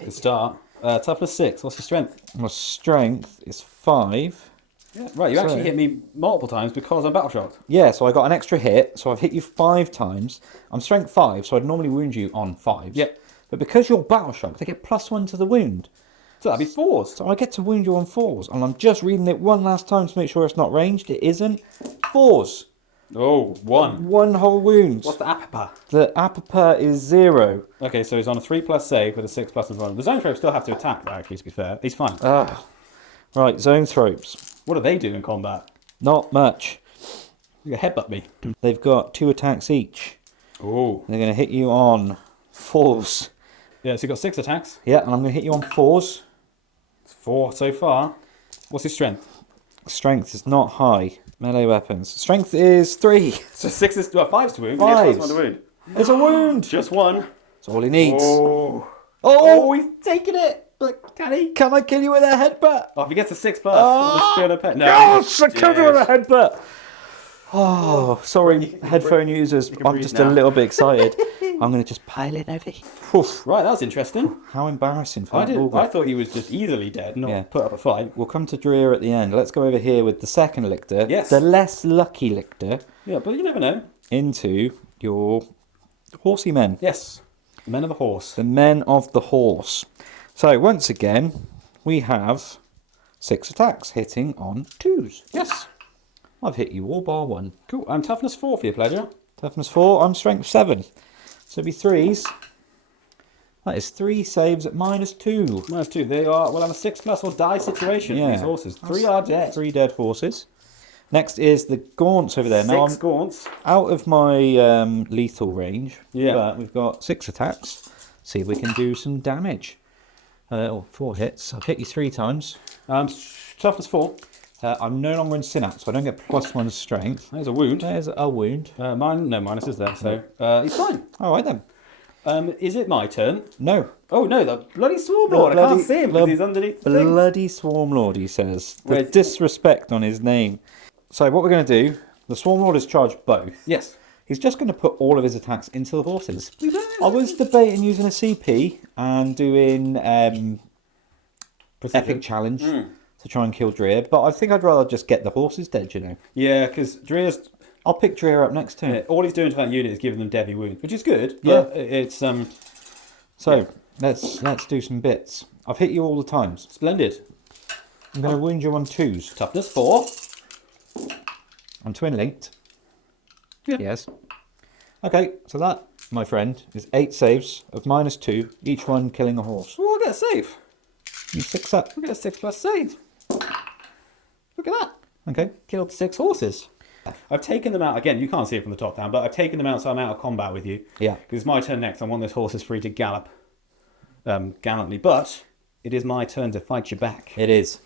Good start. Toughness 6. What's your strength? My strength is 5. Yeah. Right, you actually hit me multiple times because I'm battle shocked. Yeah, so I got an extra hit, so I've hit you 5 times. I'm strength 5, so I'd normally wound you on 5s. Yep. But because you're battle shocked, I get +1 to the wound. So that'd be 4s. So I get to wound you on 4s. And I'm just reading it one last time to make sure it's not ranged. It isn't. 4s. Oh, 1. 1 whole wound. What's the apapa? The apapa is 0. Okay, so he's on a 3+ save with a 6+ invulnerable. The Zone Thropes still have to attack, actually, to be fair. He's fine. Right, zone thropes. What do they do in combat? Not much. You headbutt me. They've got 2 attacks each. Oh. They're going to hit you on 4s. Yeah, so you got 6 attacks. Yeah, and I'm going to hit you on 4s. It's 4 so far. What's his strength? Strength is not high. Melee weapons. Strength is 3. So 6 is 5's to wound. Fives. Yeah, +1 to wound. There's a wound. Just 1. That's all he needs. Oh. Oh, He's taking it. But can he? can I kill you with a headbutt? Oh, if he gets a 6+, Oh, the spear pet. No. Gosh, I killed you with a Yes. headbutt. Oh, sorry, headphone users. I'm breathe just now. a little bit excited. I'm going to just pile in over here. Oof. Right, that was interesting. How embarrassing for I that Bullgrin. thought he was just easily dead, not Yeah. put up a fight. We'll come to Drea at the end. Let's go over here with the second lictor. Yes. The less lucky lictor Yeah, but you never know. into your horsey men. Yes. The Men of the Horse. The men of the horse. So once again, we have 6 attacks hitting on 2s. Yes. I've hit you all bar 1. Cool. I'm toughness 4 for your pleasure. Toughness 4, I'm strength 7. So it'll be 3s. That is 3 saves at -2. -2. They are. We'll have a 6+ or die situation for these horses. 3 are dead. 3 dead horses. Next is the gaunts over there. Now 6 I'm gaunts. out of my lethal range. Yeah. But we've got 6 attacks. See if we can do some damage. 4 hits. I've hit you 3 times. Toughness 4. I'm no longer in synapse, so I don't get +1 strength. There's a wound. There's a wound. Mine. No, minus is there. So he's fine. All right then. Is it my turn? No. Oh no, the bloody Swarm Lord. I can't see him because he's underneath the thing. Bloody Swarm Lord, he says. The Wait. disrespect on his name. So what we're going to do, the Swarm Lord is charged both. Yes. He's just going to put all of his attacks into the horses. I was debating using a CP and doing Epic Challenge to try and kill Drea, but I think I'd rather just get the horses dead, you know. Yeah, because Drea's. I'll pick Drea up next turn. All he's doing to that unit is giving them deadly wounds, which is good. Yeah. But it's So let's do some bits. I've hit you all the times. splendid. I'm going to wound you on 2s. Toughness 4. I'm twin linked. Yeah. Yes. Okay, so that, my friend, is 8 saves of -2, each one killing a horse. Oh, I'll get a save. You 6 up. I'll get a 6+ save. Look at that. Okay. Killed 6 horses. I've taken them out. Again, you can't see it from the top down, but I've taken them out so I'm out of combat with you. Yeah. Because it's my turn next. I want those horses free to gallop gallantly. But it is my turn to fight you back. It is.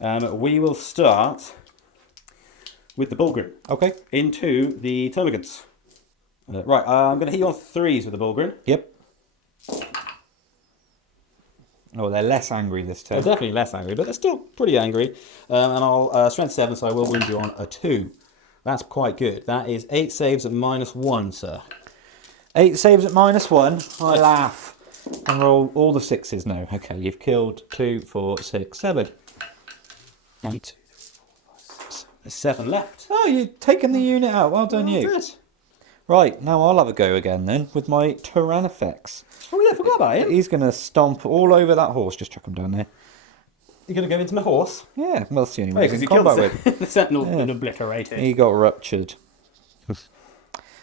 We will start with the Bullgrim. Okay. Into the Termagants. Right, I'm going to hit you on 3s with the Bullgrim. Yep. Oh, they're less angry this They're turn. definitely less angry, but they're still pretty angry. And I'll strength 7, so I will wound you on a 2. That's quite good. That is 8 saves at -1, sir. 8 saves at -1. I laugh. And roll all the 6s now. Okay, you've killed 2, 4, 6, 7. 8. There's 7 left. Oh, you've taken the unit out. Well done, you. Good. Right, now I'll have a go again then with my Tyrannifex. Oh yeah, I forgot about it. He's going to stomp all over that horse. Just chuck him down there. You're going to go into my horse? Yeah, well, that's the only way Because he's you in killed combat with. the Sentinel's been obliterated. He got ruptured.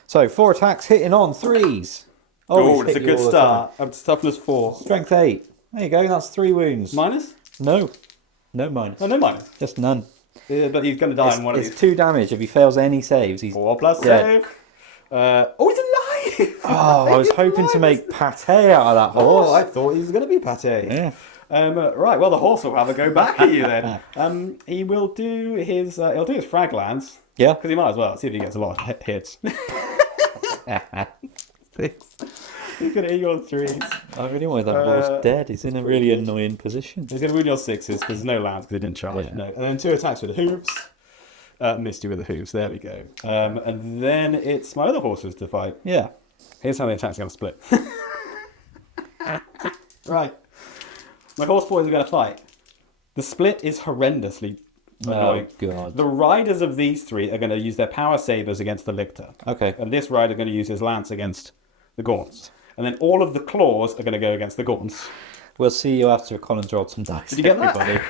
So, 4 attacks hitting on 3s. Oh, he's it's a hit you good all the start. I'm toughness 4. time. Strength 8. There you go, that's 3 wounds. Minus? No. No minus. Oh, no minus. Just none. But he's going to die in one of It's these. 2 damage if he fails any saves. He's 4 plus dead. save. Oh, he's alive! Oh, I was hoping to make pate out of that horse. Oh, I thought he was going to be pate. Yeah. Right, well, the horse will have a go back at you then. He will do his frag lance. Yeah. Because he might as well. See if he gets a lot of hits. He's going to hit you on 3s. I really wanted that horse dead. He's in a really annoying position. He's going to wound you on 6s because there's no lance because he didn't charge. Yeah. No. And then 2 attacks with the hooves. Missed you with the hooves. There we go. And then it's my other horses to fight. Yeah. Here's how the attack's going to split. Right. My horse boys are going to fight. The split is horrendously annoying. Oh, God. The riders of these 3 are going to use their power sabers against the lictor. Okay. And this rider is going to use his lance against the gaunts. And then all of the claws are going to go against the gaunts. We'll see you after Colin's rolled some dice. Did you get that? everybody.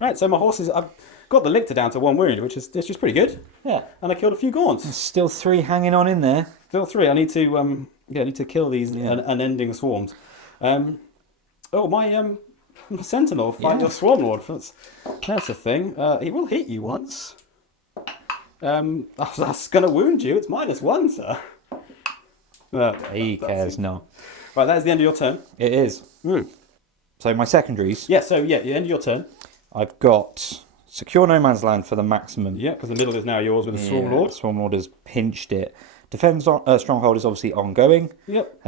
Right, so my horses, I've got the lictor down to 1 wound, which is pretty good. Yeah. And I killed a few gaunts. Still 3 hanging on in there. Still 3. I need to kill these unending swarms. My sentinel find your swarm lord. That's a thing. He will hit you once. That's going to wound you. It's -1, sir. He cares not. Right, that is the end of your turn. It is. So my secondaries, Yeah, so yeah, the end of your turn. I've got secure no man's land for the maximum. Yeah, because the middle is now yours with the swarm lord. Swarm Lord has pinched it. Defense stronghold is obviously ongoing. Yep.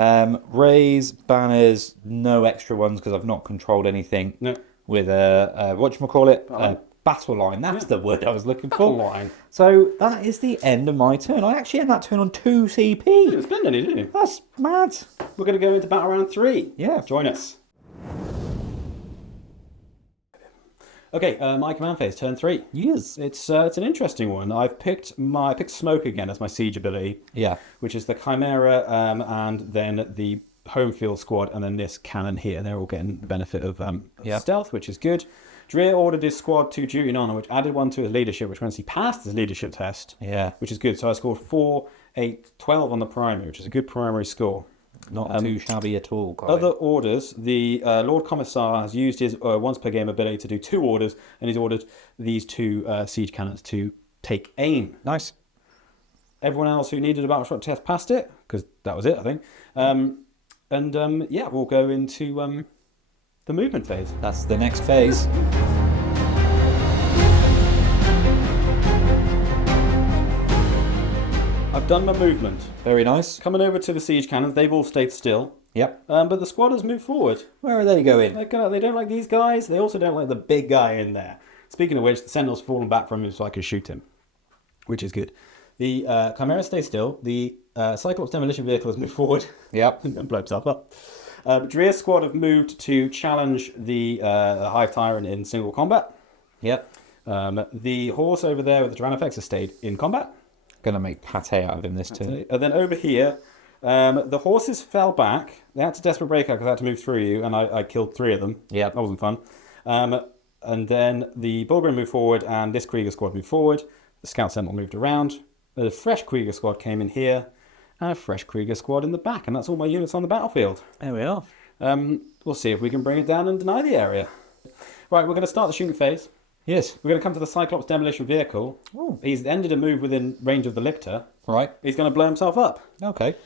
Raise banners, no extra ones because I've not controlled anything. No. With a whatchamacallit? Battle line. That's the word I was looking for. Line. So that is the end of my turn. I actually end that turn on 2 You CP. didn't spend any, did you? That's mad. We're going to go into battle round 3. Yeah. Join us. Okay, my command phase, turn 3. Yes. It's an interesting one. I picked Smoke again as my siege ability. Yeah. Which is the Chimera, and then the home field squad, and then this cannon here. They're all getting the benefit of stealth, which is good. Dreer ordered his squad to duty and honor, which added 1 to his leadership, which means he passed his leadership test. Yeah. Which is good. So I scored 4, 8, 12 on the primary, which is a good primary score. Not too shabby at all, Colin. Other orders, the Lord Commissar has used his once per game ability to do 2 orders, and he's ordered these 2 siege cannons to take aim. Nice. Everyone else who needed a battle shot test passed it, because that was it, I think. We'll go into the movement phase. That's the next phase. I've done my movement. Very nice. Coming over to the siege cannons, they've all stayed still. Yep. But the squad has moved forward. Where are they going? They don't like these guys. They also don't like the big guy in there. Speaking of which, the Sentinel's fallen back from him so I can shoot him, which is good. The Chimera stays still. The Cyclops demolition vehicle has moved forward. Yep. And blow itself up. Dreer's squad have moved to challenge the Hive Tyrant in single combat. Yep. The horse over there with the Tyrannifex has stayed in combat. Gonna make pate out of him this turn. And then over here, the horses fell back. They had to desperate break out because I had to move through you, and I killed 3 of them. Yep. That wasn't fun. And then the Bulgrim moved forward, and this Krieger squad moved forward. The Scout Sentinel moved around. A fresh Krieger squad came in here. And a fresh Krieger squad in the back. And that's all my units on the battlefield. There we are. We'll see if we can bring it down and deny the area. Right, we're going to start the shooting phase. Yes. We're going to come to the Cyclops demolition vehicle. Ooh. He's ended a move within range of the Lictor. Right. He's going to blow himself up. Okay.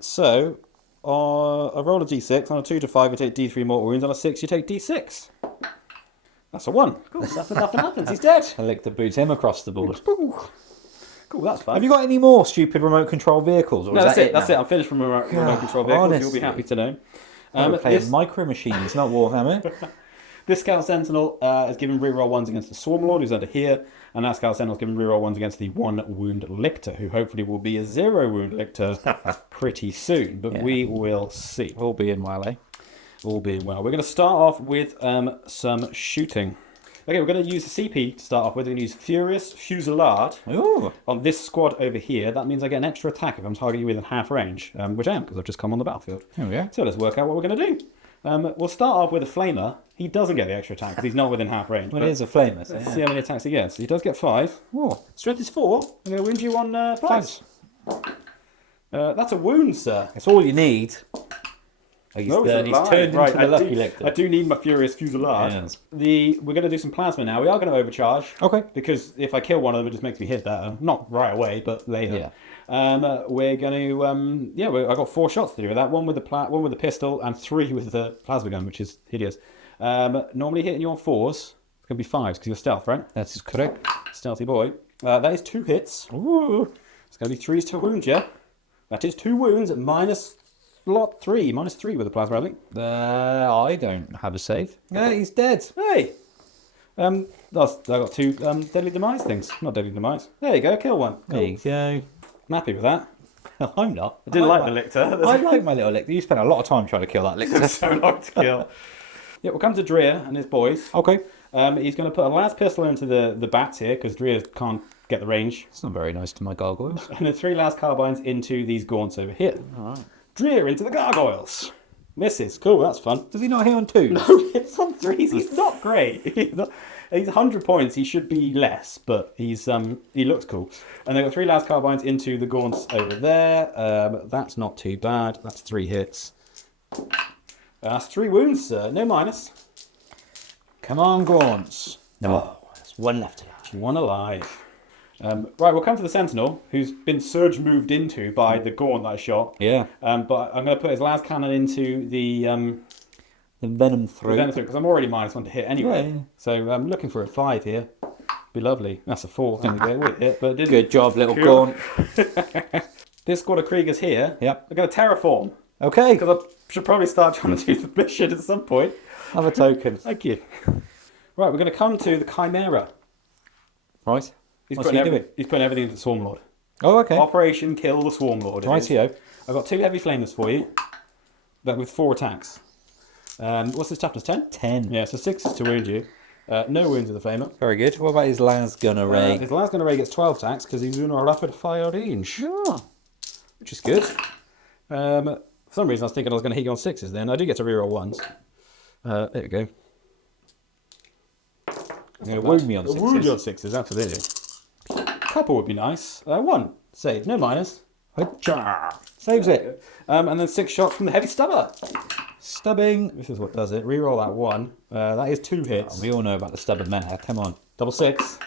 So, a roll of d6. On a 2 to 5, you take d3 mortal wounds. On a 6, you take d6. That's a 1. Cool. Nothing happens. He's dead. I licked the boots him across the board. Cool, that's fun. Have you got any more stupid remote control vehicles? Or No, is that's that it. That's it. I'm finished from remote control vehicles. honestly. You'll be happy to know. We're playing Micro Machines, not Warhammer. This Scout Sentinel is given reroll 1s against the Swarmlord, who's under here, and that Scout Sentinel is given reroll 1s against the 1 wound Lictor, who hopefully will be a 0 wound Lictor pretty soon, but we will see. All being well, eh? All being well. We're going to start off with some shooting. Okay, we're going to use the CP to start off with. We're going to use Furious Fusillade on this squad over here. That means I get an extra attack if I'm targeting you within half range, which I am, because I've just come on the battlefield. Oh, yeah. So let's work out what we're going to do. We'll start off with a Flamer. He doesn't get the extra attack because he's not within half range. Well, it is a flamer. So, Let's see how many attacks he gets. He does get 5. Oh. Strength is 4. I'm going to wound you on 5s. That's a wound, sir. It's all you need. He's No, it's he's alive. turned Right, into the lucky I Lictor. do need my Furious Fusillade. Yes. We're going to do some plasma now. We are going to overcharge. Okay. Because if I kill one of them, it just makes me hit better. Not right away, but later. Yeah. We're going to... I got 4 shots to do with that. One with the pistol and 3 with the plasma gun, which is hideous. Normally hitting you on 4s. It's going to be 5s because you're stealth, right? That is correct. Stealthy boy. That is 2 hits. Ooh. It's going to be 3s to wound you. That is 2 wounds at minus... Lot 3, minus 3 with the plasma, I think. I don't have a save. Yeah, he's dead. Hey! I got 2 deadly demise things. Not deadly demise. There you go, kill one. Cool. There you go. I'm happy with that. I'm not. I didn't like the Lictor. I like my little Lictor. You spent a lot of time trying to kill that Lictor. so long to kill. Yeah, we'll come to Dreer and his boys. Okay. He's going to put a last pistol into the bats here because Dreer can't get the range. It's not very nice to my gargoyles. And then 3 last carbines into these gaunts over here. Alright. Dreer into the gargoyles. Misses. Cool, that's fun. Does he not hit on 2? No, it's on 3s. He's not great. He's 100 points. He should be less, but he looks cool. And they've got 3 last carbines into the gaunts over there. That's not too bad. That's 3 hits. That's 3 wounds, sir. No minus. Come on, Gaunts. No, there's 1 left. 1 alive. Right, we'll come to the Sentinel, who's been surge moved into by the Gaunt that I shot. Yeah. But I'm going to put his last cannon into the Venom 3. because I'm already -1 to hit anyway. Yeah. So I'm looking for a 5 here. Be lovely. That's a 4. There we go. We hit, but it didn't. Good job, little Cool. Gaunt. This squad of Kriegers here. Yep. I'm going to terraform Okay. because I should probably start trying to do the mission at some point. Have a token. Thank you. Right, we're going to come to the Chimera. Right. He's What's he doing? He's putting everything into the Swarmlord. Oh, okay. Operation Kill the Swarmlord. Rightio. I've got 2 heavy flamers for you, but with 4 attacks. What's his toughness? 10? 10. Yeah, so 6 is to wound you. No wounds with the flamer. Very good. What about his last gun array? His last gun array gets 12 attacks because he's in a rapid fire range, which is good. For some reason, I was thinking I was going to hit you on 6s then. I do get to reroll 1s. There we go. You're going to wound me on 6s. Wound you on 6s, absolutely. Couple would be nice. 1. Save. No minus. Saves it. And then 6 shots from the heavy stubber. Stubbing. This is what does it. Reroll that 1. That is 2 hits. We all know about the stubborn meta. Come on. Double 6.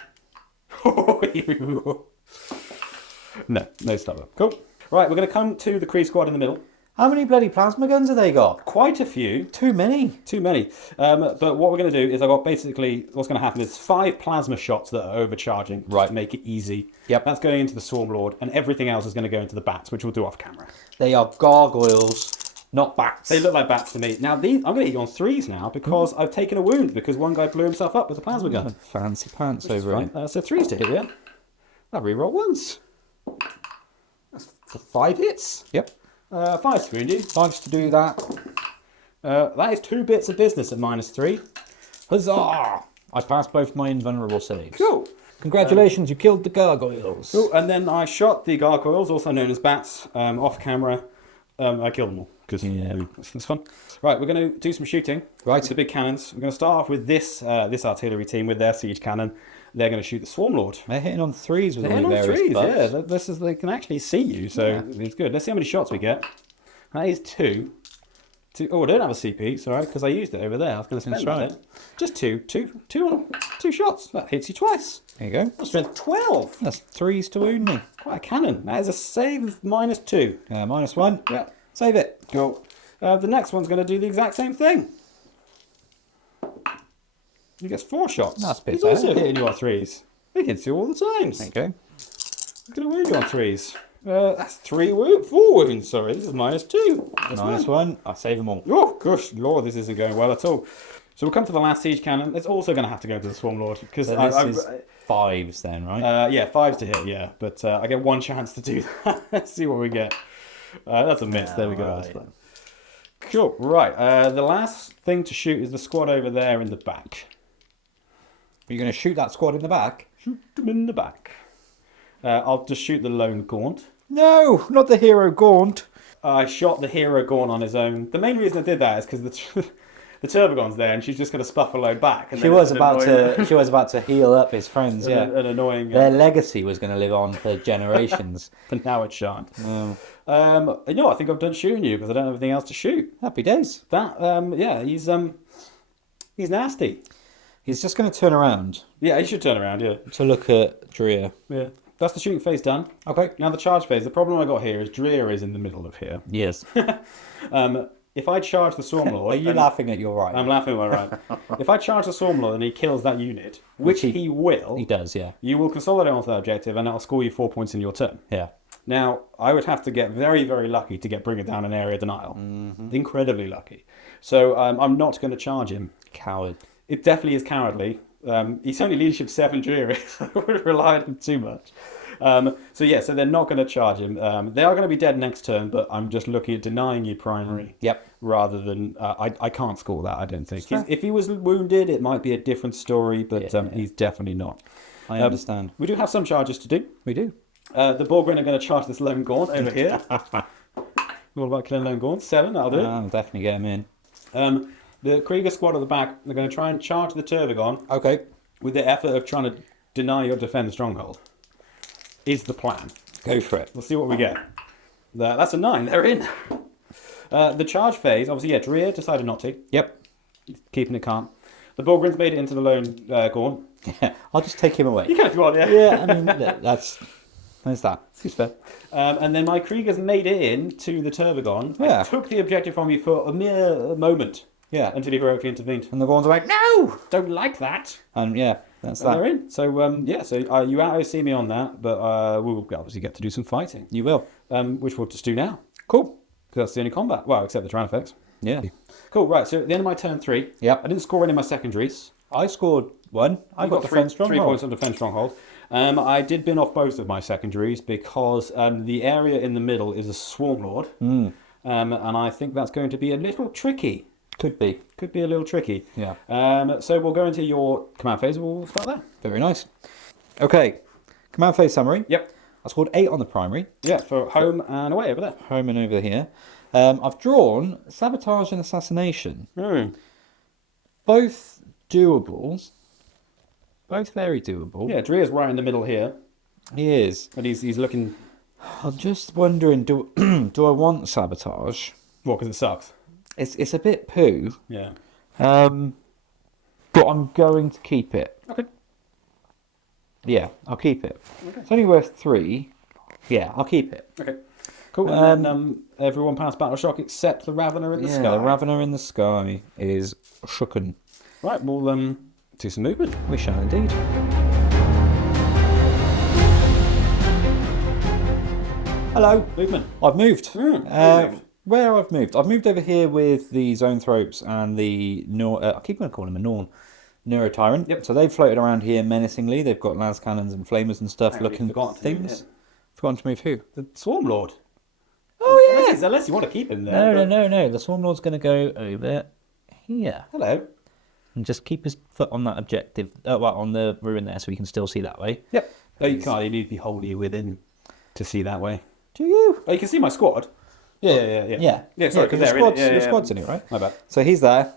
No stubber. Cool. Right, we're going to come to the Krieg squad in the middle. How many bloody plasma guns have they got? Quite a few. Too many. Too many. But what we're going to do is what's going to happen is 5 plasma shots that are overcharging to make it easy. Yep. That's going into the Swarmlord, and everything else is going to go into the bats, which we'll do off camera. They are gargoyles, not bats. They look like bats to me. Now, I'm going to hit you on 3s now because I've taken a wound because one guy blew himself up with a plasma gun. Fancy pants over it. So 3s to hit you. I'll reroll 1s. That's 5 hits. Yep. 5 to wound you. 5s to do that. That is 2 bits of business at -3. Huzzah! I passed both my invulnerable saves. Cool. Congratulations, you killed the gargoyles. Cool. And then I shot the gargoyles, also known as bats, off camera. I killed them all because that's fun. Right, we're going to do some shooting. Right. The big cannons. We're going to start off with this artillery team with their siege cannon. they're going to shoot the Swarm Lord. They're hitting on threes with They're all the hitting on various threes, buffs. yeah. This is, they can actually see you, so it's good. Let's see how many shots we get. That is 2. Oh, I don't have a CP, sorry, because I used it over there. I was going to spend right. that. Just two shots. That hits you twice. There you go. That's strength 12. That's 3s to wound me. Quite a cannon. That is a save of -2. -1. Yeah. Save it. Cool. The next one's going to do the exact same thing. He gets 4 shots. That's a bit He's better. also hitting you on 3s. He hits you all the times. There you go. He's going to wound you on 3s. That's 4 wounds, sorry. This is -2. That's -1. I save them all. Oh, gosh, Lord, this isn't going well at all. So we'll come to the last siege cannon. It's also going to have to go to the Swarm Lord. Because So this is 5s then, right? yeah, 5s to hit, yeah. But I get 1 chance to do that. Let's see what we get. That's a miss. There we go. Right. That's fine. Cool. Right. The last thing to shoot is the squad over there in the back. Are you going to shoot that squad in the back? Shoot them in the back. I'll just shoot the lone Gaunt. No, not the hero Gaunt. I shot the hero Gaunt on his own. The main reason I did that is because the Turbogon's there and she's just going to spuff a load back. And She was about to heal up his friends. Yeah, an annoying. their legacy was going to live on for generations. But now it shan't. Oh. No, I think I've done shooting you because I don't have anything else to shoot. Happy days. That yeah, he's nasty. He's just going to turn around Yeah, he should turn around. Yeah, to look at Drea. yeah. That's the shooting phase done. Okay. Now the charge phase. The problem I got here is Drea is in the middle of here. Yes. If I charge the Swarm Lord, Are you laughing at your right? I'm laughing at my right. If I charge the Swarm Lord and he kills that unit, which he will, He does, yeah. you will consolidate onto that objective and that'll score you 4 points in your turn. Yeah. Now, I would have to get very, very lucky to get Bring It Down an area denial. Incredibly lucky. So I'm not going to charge him. Coward. It definitely is cowardly. He's only leadership 7 Dreary, so I wouldn't rely on him too much. So they're not going to charge him. They are going to be dead next turn, but I'm just looking at denying you primary. Yep. Rather than, I can't score that, I don't think. If he was wounded, it might be a different story, but he's definitely not. I understand. We do have some charges to do. We do. The Borgren are going to charge this lone Gaunt over here. What about killing lone Gaunt? 7, that'll do it. I'll definitely get him in. The Krieger squad at the back, they're going to try and charge the Turbogon Okay. with the effort of trying to deny your defend stronghold. Is the plan. Go for it. We'll see what we get. That's a 9. They're in. The charge phase, obviously, yeah, Drea decided not to. Yep. Keeping it calm. The Borgrens made it into the lone Gaunt. Yeah. I'll just take him away. You can if you want, yeah. Yeah, I mean, there's that. Seems fair. And then my Kriegers made it in to the Turbogon. Yeah. I took the objective from you for a mere moment. Yeah. Until he heroically intervened. And the ones are like, no! Don't like that. And yeah, that's And that. they're in. So, you out-OC me on that, but we'll obviously get to do some fighting. You will. Which we'll just do now. Cool. Because that's the only combat. Well, except the Tyranid effects. Yeah. Cool, right, so at the end of my turn 3, Yep. I didn't score any of my secondaries. I scored 1. I got three defense stronghold. points on defense stronghold. I did bin off both of my secondaries because the area in the middle is a Swarm Lord. And I think that's going to be a little tricky. Could be. Could be a little tricky. Yeah. So we'll go into your command phase. We'll start there. Very nice. Okay. Command phase summary. Yep. I scored 8 on the primary. Yeah, for home and away over there. Home and over here. I've drawn Sabotage and Assassination. Both doable. Both very doable. Yeah, Drea's right in the middle here. He is. And he's looking... I'm just wondering, do I want Sabotage? What, because it sucks? It's a bit poo. Yeah. But I'm going to keep it. Okay. Yeah, I'll keep it. Okay. It's only worth 3. Yeah, I'll keep it. Okay. Cool. And then everyone passed Battle Shock except the Ravener in the sky. The Ravener in the sky is shooken. Right, we'll do some movement. We shall indeed. Hello. Movement. I've moved. moved. Where I've moved? I've moved over here with the Zoanthropes and the I keep going to call him a Norn. Neurotyrant. Yep. So they've floated around here menacingly. They've got las cannons and flamers and stuff looking things. Forgotten to move who? The Swarm Lord. Oh yeah. Unless you want to keep him there. No. The Swarm Lord's going to go over here. Hello. And just keep his foot on that objective. On the ruin there, so we can still see that way. Yep. Oh, you can't. You need to be wholly within to see that way. Do you? Oh, you can see my squad. Yeah. Yeah. Yeah, sorry, because your squad's in it, right? My bad. So he's there.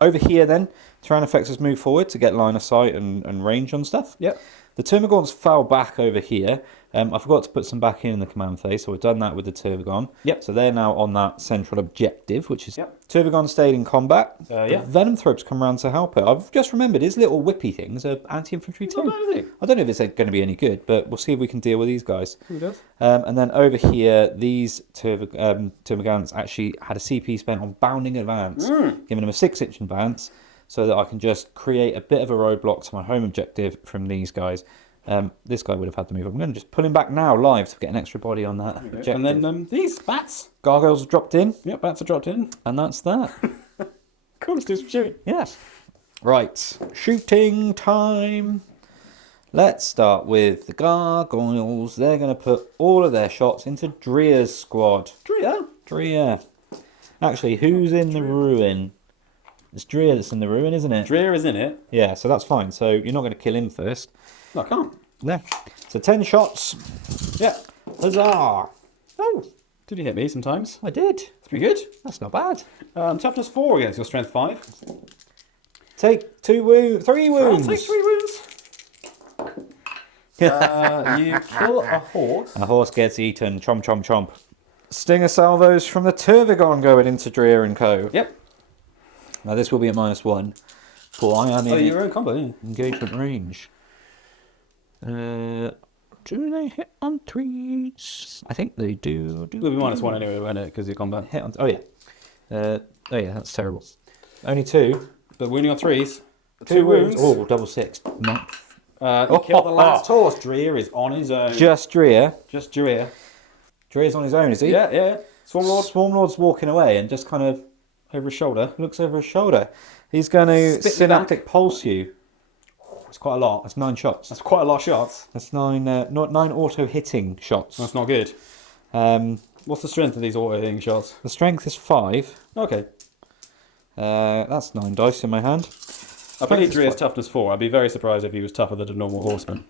Over here then, Tyrannofexes move forward to get line of sight and range on stuff. Yep. The Termagants fell back over here. I forgot to put some back in the command phase, so we've done that with the Tervagon. Yep. So they're now on that central objective, which is Yep. Tervagon stayed in combat. Yeah. Venom Thropes come round to help it. I've just remembered his little whippy things are anti-infantry too. Not bad, is it? I don't know if it's going to be any good, but we'll see if we can deal with these guys. Who does? And then over here, these Termagants actually had a CP spent on bounding advance, giving them a 6-inch advance, so that I can just create a bit of a roadblock to my home objective from these guys. This guy would have had to move. I'm going to just pull him back now live to get an extra body on that objective. And then these bats. Gargoyles have dropped in, Yep, bats are dropped in. and that's that. Cool, let's do some shooting. Yes. Right, shooting time. Let's start with the Gargoyles. They're going to put all of their shots into Dreer's squad. Dreer. Actually, who's in the ruin? It's Dreer that's in the ruin, isn't it? Dreer is in it. Yeah, so that's fine. So you're not going to kill him first. No, I can't. No. So 10 shots. Yeah. Huzzah! Oh, did you hit me sometimes? I did. That's pretty good. That's not bad. Toughness 4 against your strength 5. Take 3 wounds. I'll take 3 wounds. You kill a horse. A horse gets eaten. Chomp, chomp, chomp. Stinger salvos from the Tervagon going into Dreer and Co. Yep. Now this will be at -1. For I am Oh, in your own combo, yeah. engagement range. Do they hit on 3s? I think they do. It'll be -1 anyway, won't it? Because you're combat. Hit on. Oh yeah. Oh yeah, that's terrible. Only 2. But wounding on 3s. 2 wounds. Oh, double 6. No. You kill the last horse. Dreer is on his own. Just Dreer. Just Dreer. Dreer's on his own, is he? Yeah, yeah. Swarmlord's walking away and just kind of Over his shoulder. looks over his shoulder. He's going to Spit synaptic pulse you. It's quite a lot. That's 9 shots. That's quite a lot of shots. That's 9 auto hitting shots. That's not good. What's the strength of these auto hitting shots? The strength is 5. Okay. That's 9 dice in my hand. I believe Dreer's toughness 4. I'd be very surprised if he was tougher than a normal horseman.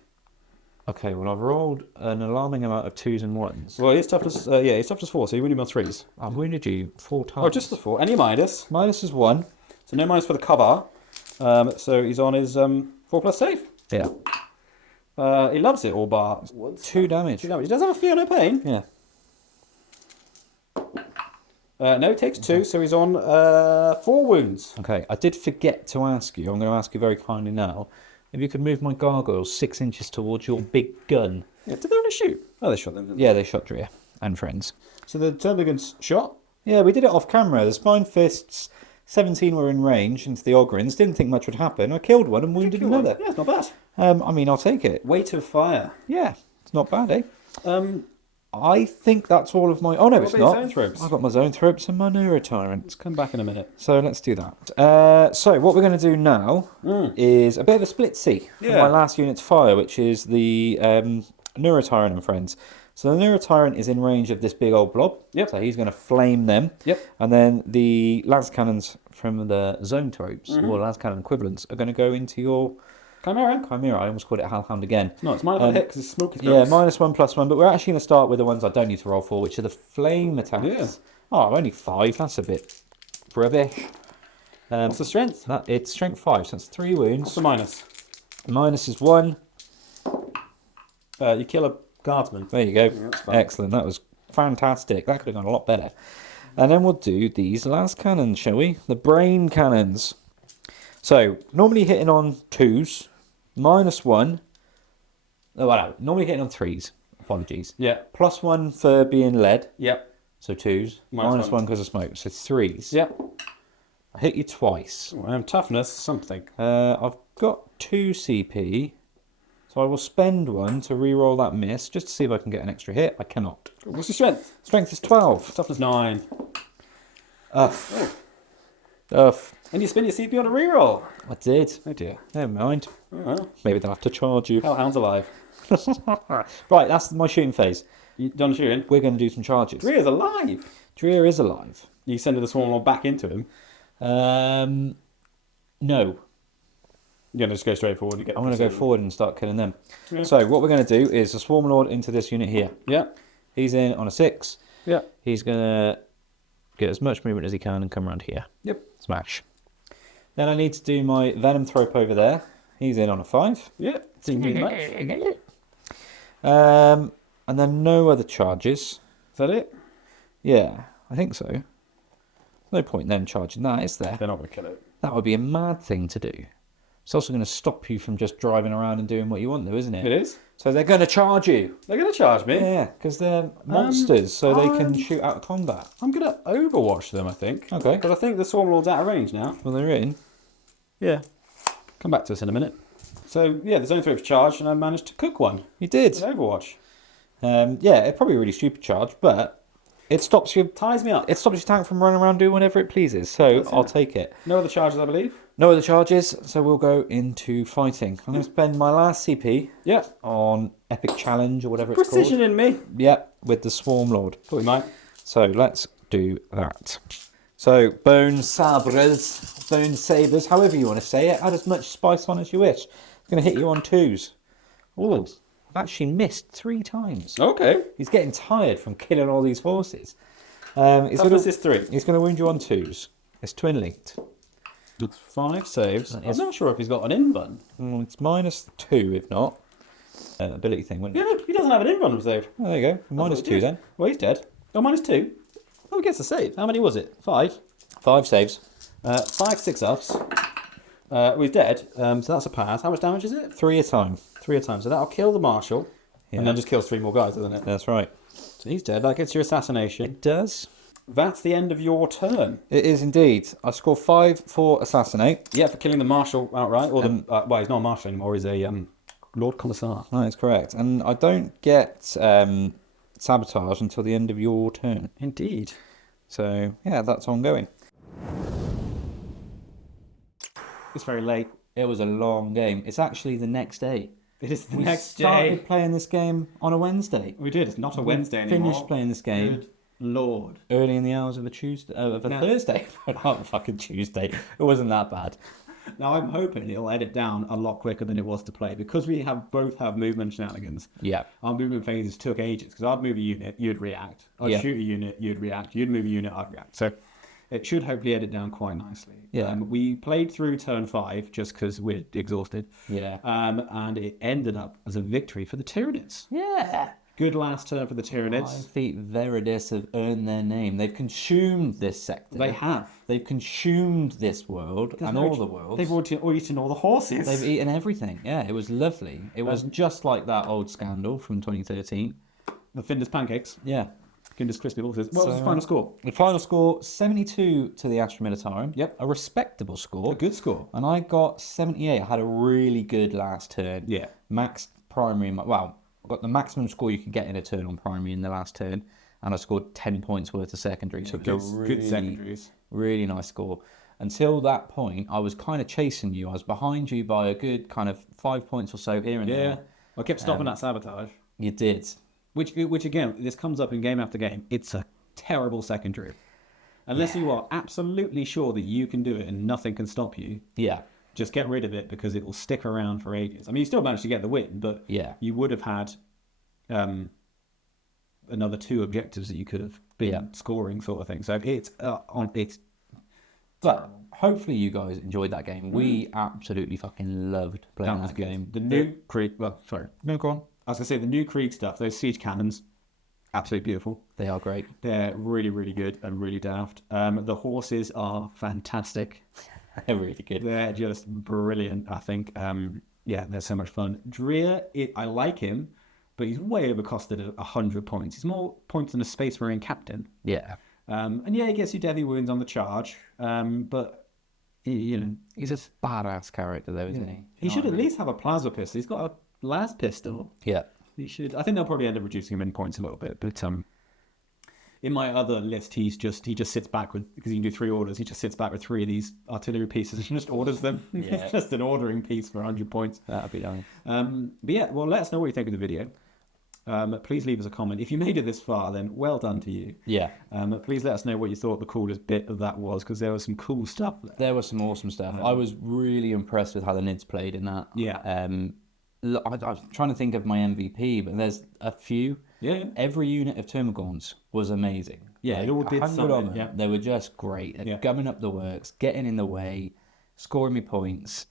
Okay, well I've rolled an alarming amount of 2s and 1s. Well, he's toughness. He's toughness 4. So you wound him on 3s. I've wounded you 4 times. Oh, just the 4. Any minus. Minus is 1. So no minus for the cover. So he's on his 4+ save. Yeah. He loves it all bar. 2 damage. He does have a feel no pain. Yeah. No, he takes 2. So he's on 4 wounds. Okay, I did forget to ask you. I'm going to ask you very kindly now. If you could move my gargoyles 6 inches towards your big gun. Yeah, did they only shoot? Oh, they shot them. Didn't they? Yeah, they shot Dreer and friends. So the Termagants shot. Yeah, we did it off camera. The Spine Fists, 17 were in range into the Ogrins. Didn't think much would happen. I killed one and wounded another. Yeah, it's not bad. I mean, I'll take it. Weight of fire. Yeah, it's not bad, eh? I think that's all of my... Oh, no, it's about your not. zone thropes? I've got my zone thropes and my Neurotyrant. Let's come back in a minute. So let's do that. So what we're going to do now is a bit of a split-see from Yeah. my last unit to fire, which is the Neurotyrant and friends. So the Neurotyrant is in range of this big old blob. Yep. So he's going to flame them. Yep. And then the las cannons from the zone tropes, or las cannon equivalents, are going to go into your Chimera. Chimera. I almost called it Hellhound again. No, it's -1 hit because it's smoky. Yeah, -1/+1. But we're actually going to start with the ones I don't need to roll for, which are the flame attacks. Yeah. Oh, only 5. That's a bit rubbish. What's the strength? It's strength 5, so that's 3 wounds. What's the minus? Minus is 1. You kill a guardsman. There you go. that's fine. Excellent. That was fantastic. That could have gone a lot better. And then we'll do these last cannons, shall we? The brain cannons. So, normally hitting on 2s, -1. Oh, well, no, normally hitting on 3s. Apologies. Yeah. +1 for being lead, Yep. so 2s. Minus -1 because of smoke, so 3s. Yep. I hit you twice. Toughness something. I've got 2 CP, so I will spend 1 to re-roll that miss, just to see if I can get an extra hit. I cannot. What's your strength? Strength is 12. Toughness 9. Uff. Uff. And you spend your CP on a reroll. I did. Oh dear. Never mind. Oh, well. Maybe they'll have to charge you. Hellhound's alive. Right, that's my shooting phase. You done shooting? We're going to do some charges. Dreer's alive. Dreer is alive. You send the swarm lord back into him. No. You're going to just go straight forward. And get I'm going to go forward and start killing them. Yeah. So what we're going to do is a Swarm Lord into this unit here. Yeah. He's in on a 6. Yeah. He's going to get as much movement as he can and come around here. Yep. Smash. Then I need to do my Venom Thrope over there. He's in on a 5. Yeah, seems to be much. And then no other charges. Is that it? Yeah, I think so. No point in them charging that, is there? They're not going to kill it. That would be a mad thing to do. It's also going to stop you from just driving around and doing what you want, though, isn't it? It is. So they're going to charge you. They're going to charge me. Yeah, because they're monsters, so they can shoot out of combat. I'm going to overwatch them, I think. Okay. Because I think the Swarm Lord's out of range now. Well, they're in. Yeah. Come back to us in a minute. So, yeah, the Zone Thrope's charged, and I managed to cook one. You did. With Overwatch. Yeah, it's probably a really stupid charge, but it stops you. Ties me up. It stops your tank from running around doing whatever it pleases. So I'll take it. No other charges, I believe. No other charges, so we'll go into fighting. I'm going to spend my last CP Yeah. on Epic Challenge or whatever it's called. Precision in me. Yeah, with the Swarm Lord. Thought we might. So let's do that. So bone sabres, bone sabres, however you want to say it. Add as much spice on as you wish. It's going to hit you on 2s. Oh, I've actually missed 3 times. Okay. He's getting tired from killing all these horses. Toughness is 3. He's going to wound you on 2s. It's twin linked. That's 5 saves. I'm is- not sure if he's got an in-bun. It's -2 if not. Ability thing, wouldn't it? Yeah, he doesn't have an in-run save. Oh, there you go. -2 then. Well, he's dead. Oh, -2. Oh, he gets a save. How many was it? 5. 5 saves. 5 6-ups. Well, he's dead. So that's a pass. How much damage is it? 3 a time. 3 a time. So that'll kill the Marshal. Yeah. And then just kills 3 more guys, doesn't it? That's right. So he's dead. That gets your assassination. It does. That's the end of your turn. It is indeed. I score 5 for assassinate. Yeah, for killing the Marshal outright. Or the well, he's not a Marshal anymore. He's a Lord Commissar. That is correct. And I don't get sabotage until the end of your turn. Indeed. So, yeah, that's ongoing. It's very late. It was a long game. It's actually the next day. It is the We next started day. playing this game on a Wednesday. We did. It's not a Wednesday anymore. Finished playing this game Good Lord. early in the hours of a Tuesday, of a Thursday. Not a fucking Tuesday. It wasn't that bad. Now I'm hoping it'll edit down a lot quicker than it was to play because we both have movement shenanigans. Yeah. Our movement phases took ages because I'd move a unit, you'd react. I'd Yeah. shoot a unit, you'd react. You'd move a unit, I'd react. So it should hopefully edit down quite nicely. Yeah. We played through turn 5 just because we're exhausted. Yeah. And it ended up as a victory for the Tyranids. Yeah. Good last turn for the Hive Tyranids. Fleet Veridis have earned their name. They've consumed this sector. They have. They've consumed this world and all the worlds. They've already eaten all the horses. They've eaten everything. Yeah, it was lovely. It was just like that old scandal from 2013. The Finder's pancakes. Yeah. Finder's crispy horses. What was the final score? The final score, 72 to the Astra Militarum. Yep. A respectable score. A good score. And I got 78. I had a really good last turn. Yeah. Maxed primary. Well, I got the maximum score you could get in a turn on primary in the last turn. And I scored 10 points worth of secondary. So it was a Good secondaries. really nice score. Until that point, I was kind of chasing you. I was behind you by a good kind of 5 points or so here and Yeah. there. I kept stopping that sabotage. You did. Which again, this comes up in game after game. It's a terrible secondary. Unless you are absolutely sure that you can do it and nothing can stop you, Yeah. just get rid of it because it will stick around for ages. I mean, you still managed to get the win, but Yeah. you would have had another 2 objectives that you could have been scoring, sort of thing. So it's But hopefully you guys enjoyed that game. We absolutely fucking loved playing that game. The new Krieg. Well, sorry. No, go on. I was gonna say the new Krieg stuff. Those siege cannons, absolutely beautiful. They are great. They're really, really good and really daft. The horses are fantastic. They're really good. They're just brilliant, I think. Yeah, they're so much fun. Dreer, I like him, but he's way overcosted at 100 points. He's more points than a Space Marine captain. Yeah. And yeah, he gets you deadly wounds on the charge, but you know, He's a badass character though, isn't he? he should at least have a plasma pistol. He's got a las pistol. Yeah. He should. I think they'll probably end up reducing him in points a little bit, but in my other list, he just sits back with, because you can do 3 orders. He just sits back with 3 of these artillery pieces and just orders them. Yeah. It's just an ordering piece for 100 points. That'd be nice. But yeah, well, let us know what you think of the video. Please leave us a comment. If you made it this far, then well done to you. Yeah. Please let us know what you thought the coolest bit of that was, because there was some cool stuff there. There was some awesome stuff. I was really impressed with how the Nids played in that. Yeah. I was trying to think of my MVP, but there's a few. Yeah. Every unit of Termagants was amazing. Yeah, it all did 100 something, of them. yeah. They were just great at Yeah. gumming up the works, getting in the way, scoring me points,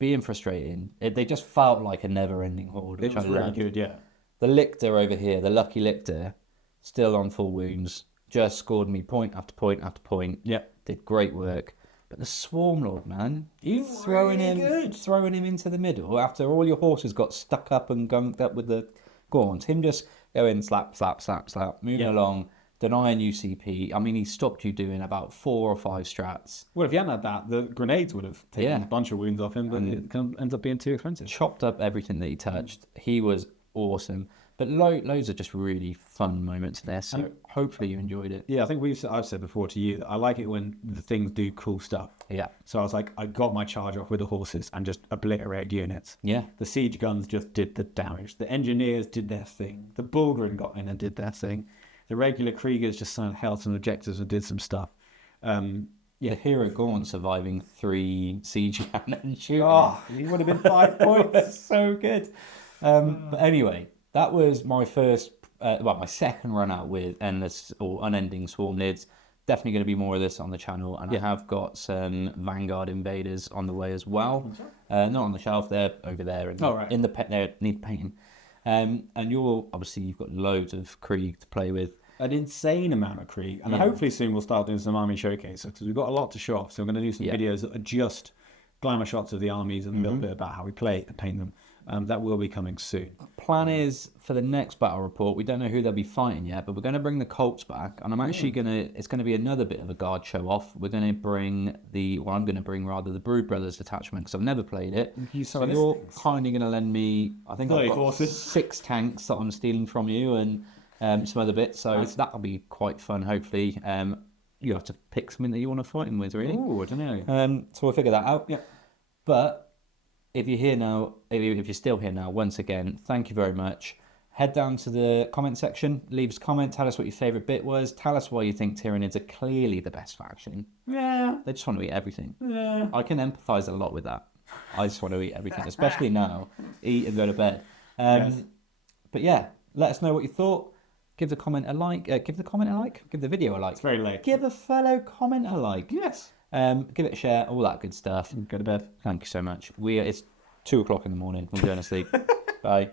being frustrating. They just felt like a never-ending horde, which It was I really loved. good, yeah. The Lictor over here, the lucky Lictor, still on full wounds, just scored me point after point after point. Yeah. Did great work. But the Swarm Lord, man, He's throwing really good. throwing him into the middle after all your horses got stuck up and gunked up with the gaunts. Him just going slap, slap, slap, slap, moving along, denying UCP. I mean, he stopped you doing about 4 or 5 strats. Well, if you hadn't had that, the grenades would have taken a bunch of wounds off him, but it kind of ends up being too expensive. Chopped up everything that he touched. He was awesome. But loads of just really fun moments there. So hopefully you enjoyed it. Yeah, I think I've said before to you that I like it when the things do cool stuff. Yeah. So I was like, I got my charge off with the horses and just obliterated units. Yeah. The siege guns just did the damage. The engineers did their thing. The Bulgren got in and did their thing. The regular Kriegers just held some objectives and did some stuff. The Hero Gaunt surviving 3 siege cannon shooting. Oh, he would have been 5 points. So good. But anyway, that was my my second run out with Endless or Unending Swarm Nids. Definitely going to be more of this on the channel, and I have got some Vanguard Invaders on the way as well. Not on the shelf, they're over there in the pet. They need painting. And you've got loads of Krieg to play with. An insane amount of Krieg, and hopefully soon we'll start doing some army showcases because we've got a lot to show off. So we're going to do some videos that are just glamour shots of the armies and a little bit about how we play and paint them. That will be coming soon. Plan is for the next battle report. We don't know who they'll be fighting yet, but we're going to bring the Colts back, and I'm actually it's going to be another bit of a guard show off. We're going to bring I'm going to bring the Brood Brothers detachment because I've never played it. So you're kindly going to lend me, I think I've got horses. 6 tanks that I'm stealing from you and some other bits. So that'll be quite fun. Hopefully, you have to pick something that you want to fight him with, really. Oh, I don't know. So we'll figure that out. Yeah. But if you're here now, if you're still here now, once again, thank you very much. Head down to the comment section, leave us a comment, tell us what your favourite bit was, tell us why you think Tyranids are clearly the best faction. Yeah. They just want to eat everything. Yeah. I can empathise a lot with that. I just want to eat everything, especially now, eat and go to bed. But yeah, let us know what you thought. Give the comment a like. Give the video a like. It's very late. Give a fellow comment a like. Yes. Give it a share, all that good stuff. Go to bed. Thank you so much. It's 2 o'clock in the morning. I'm going to sleep. Bye.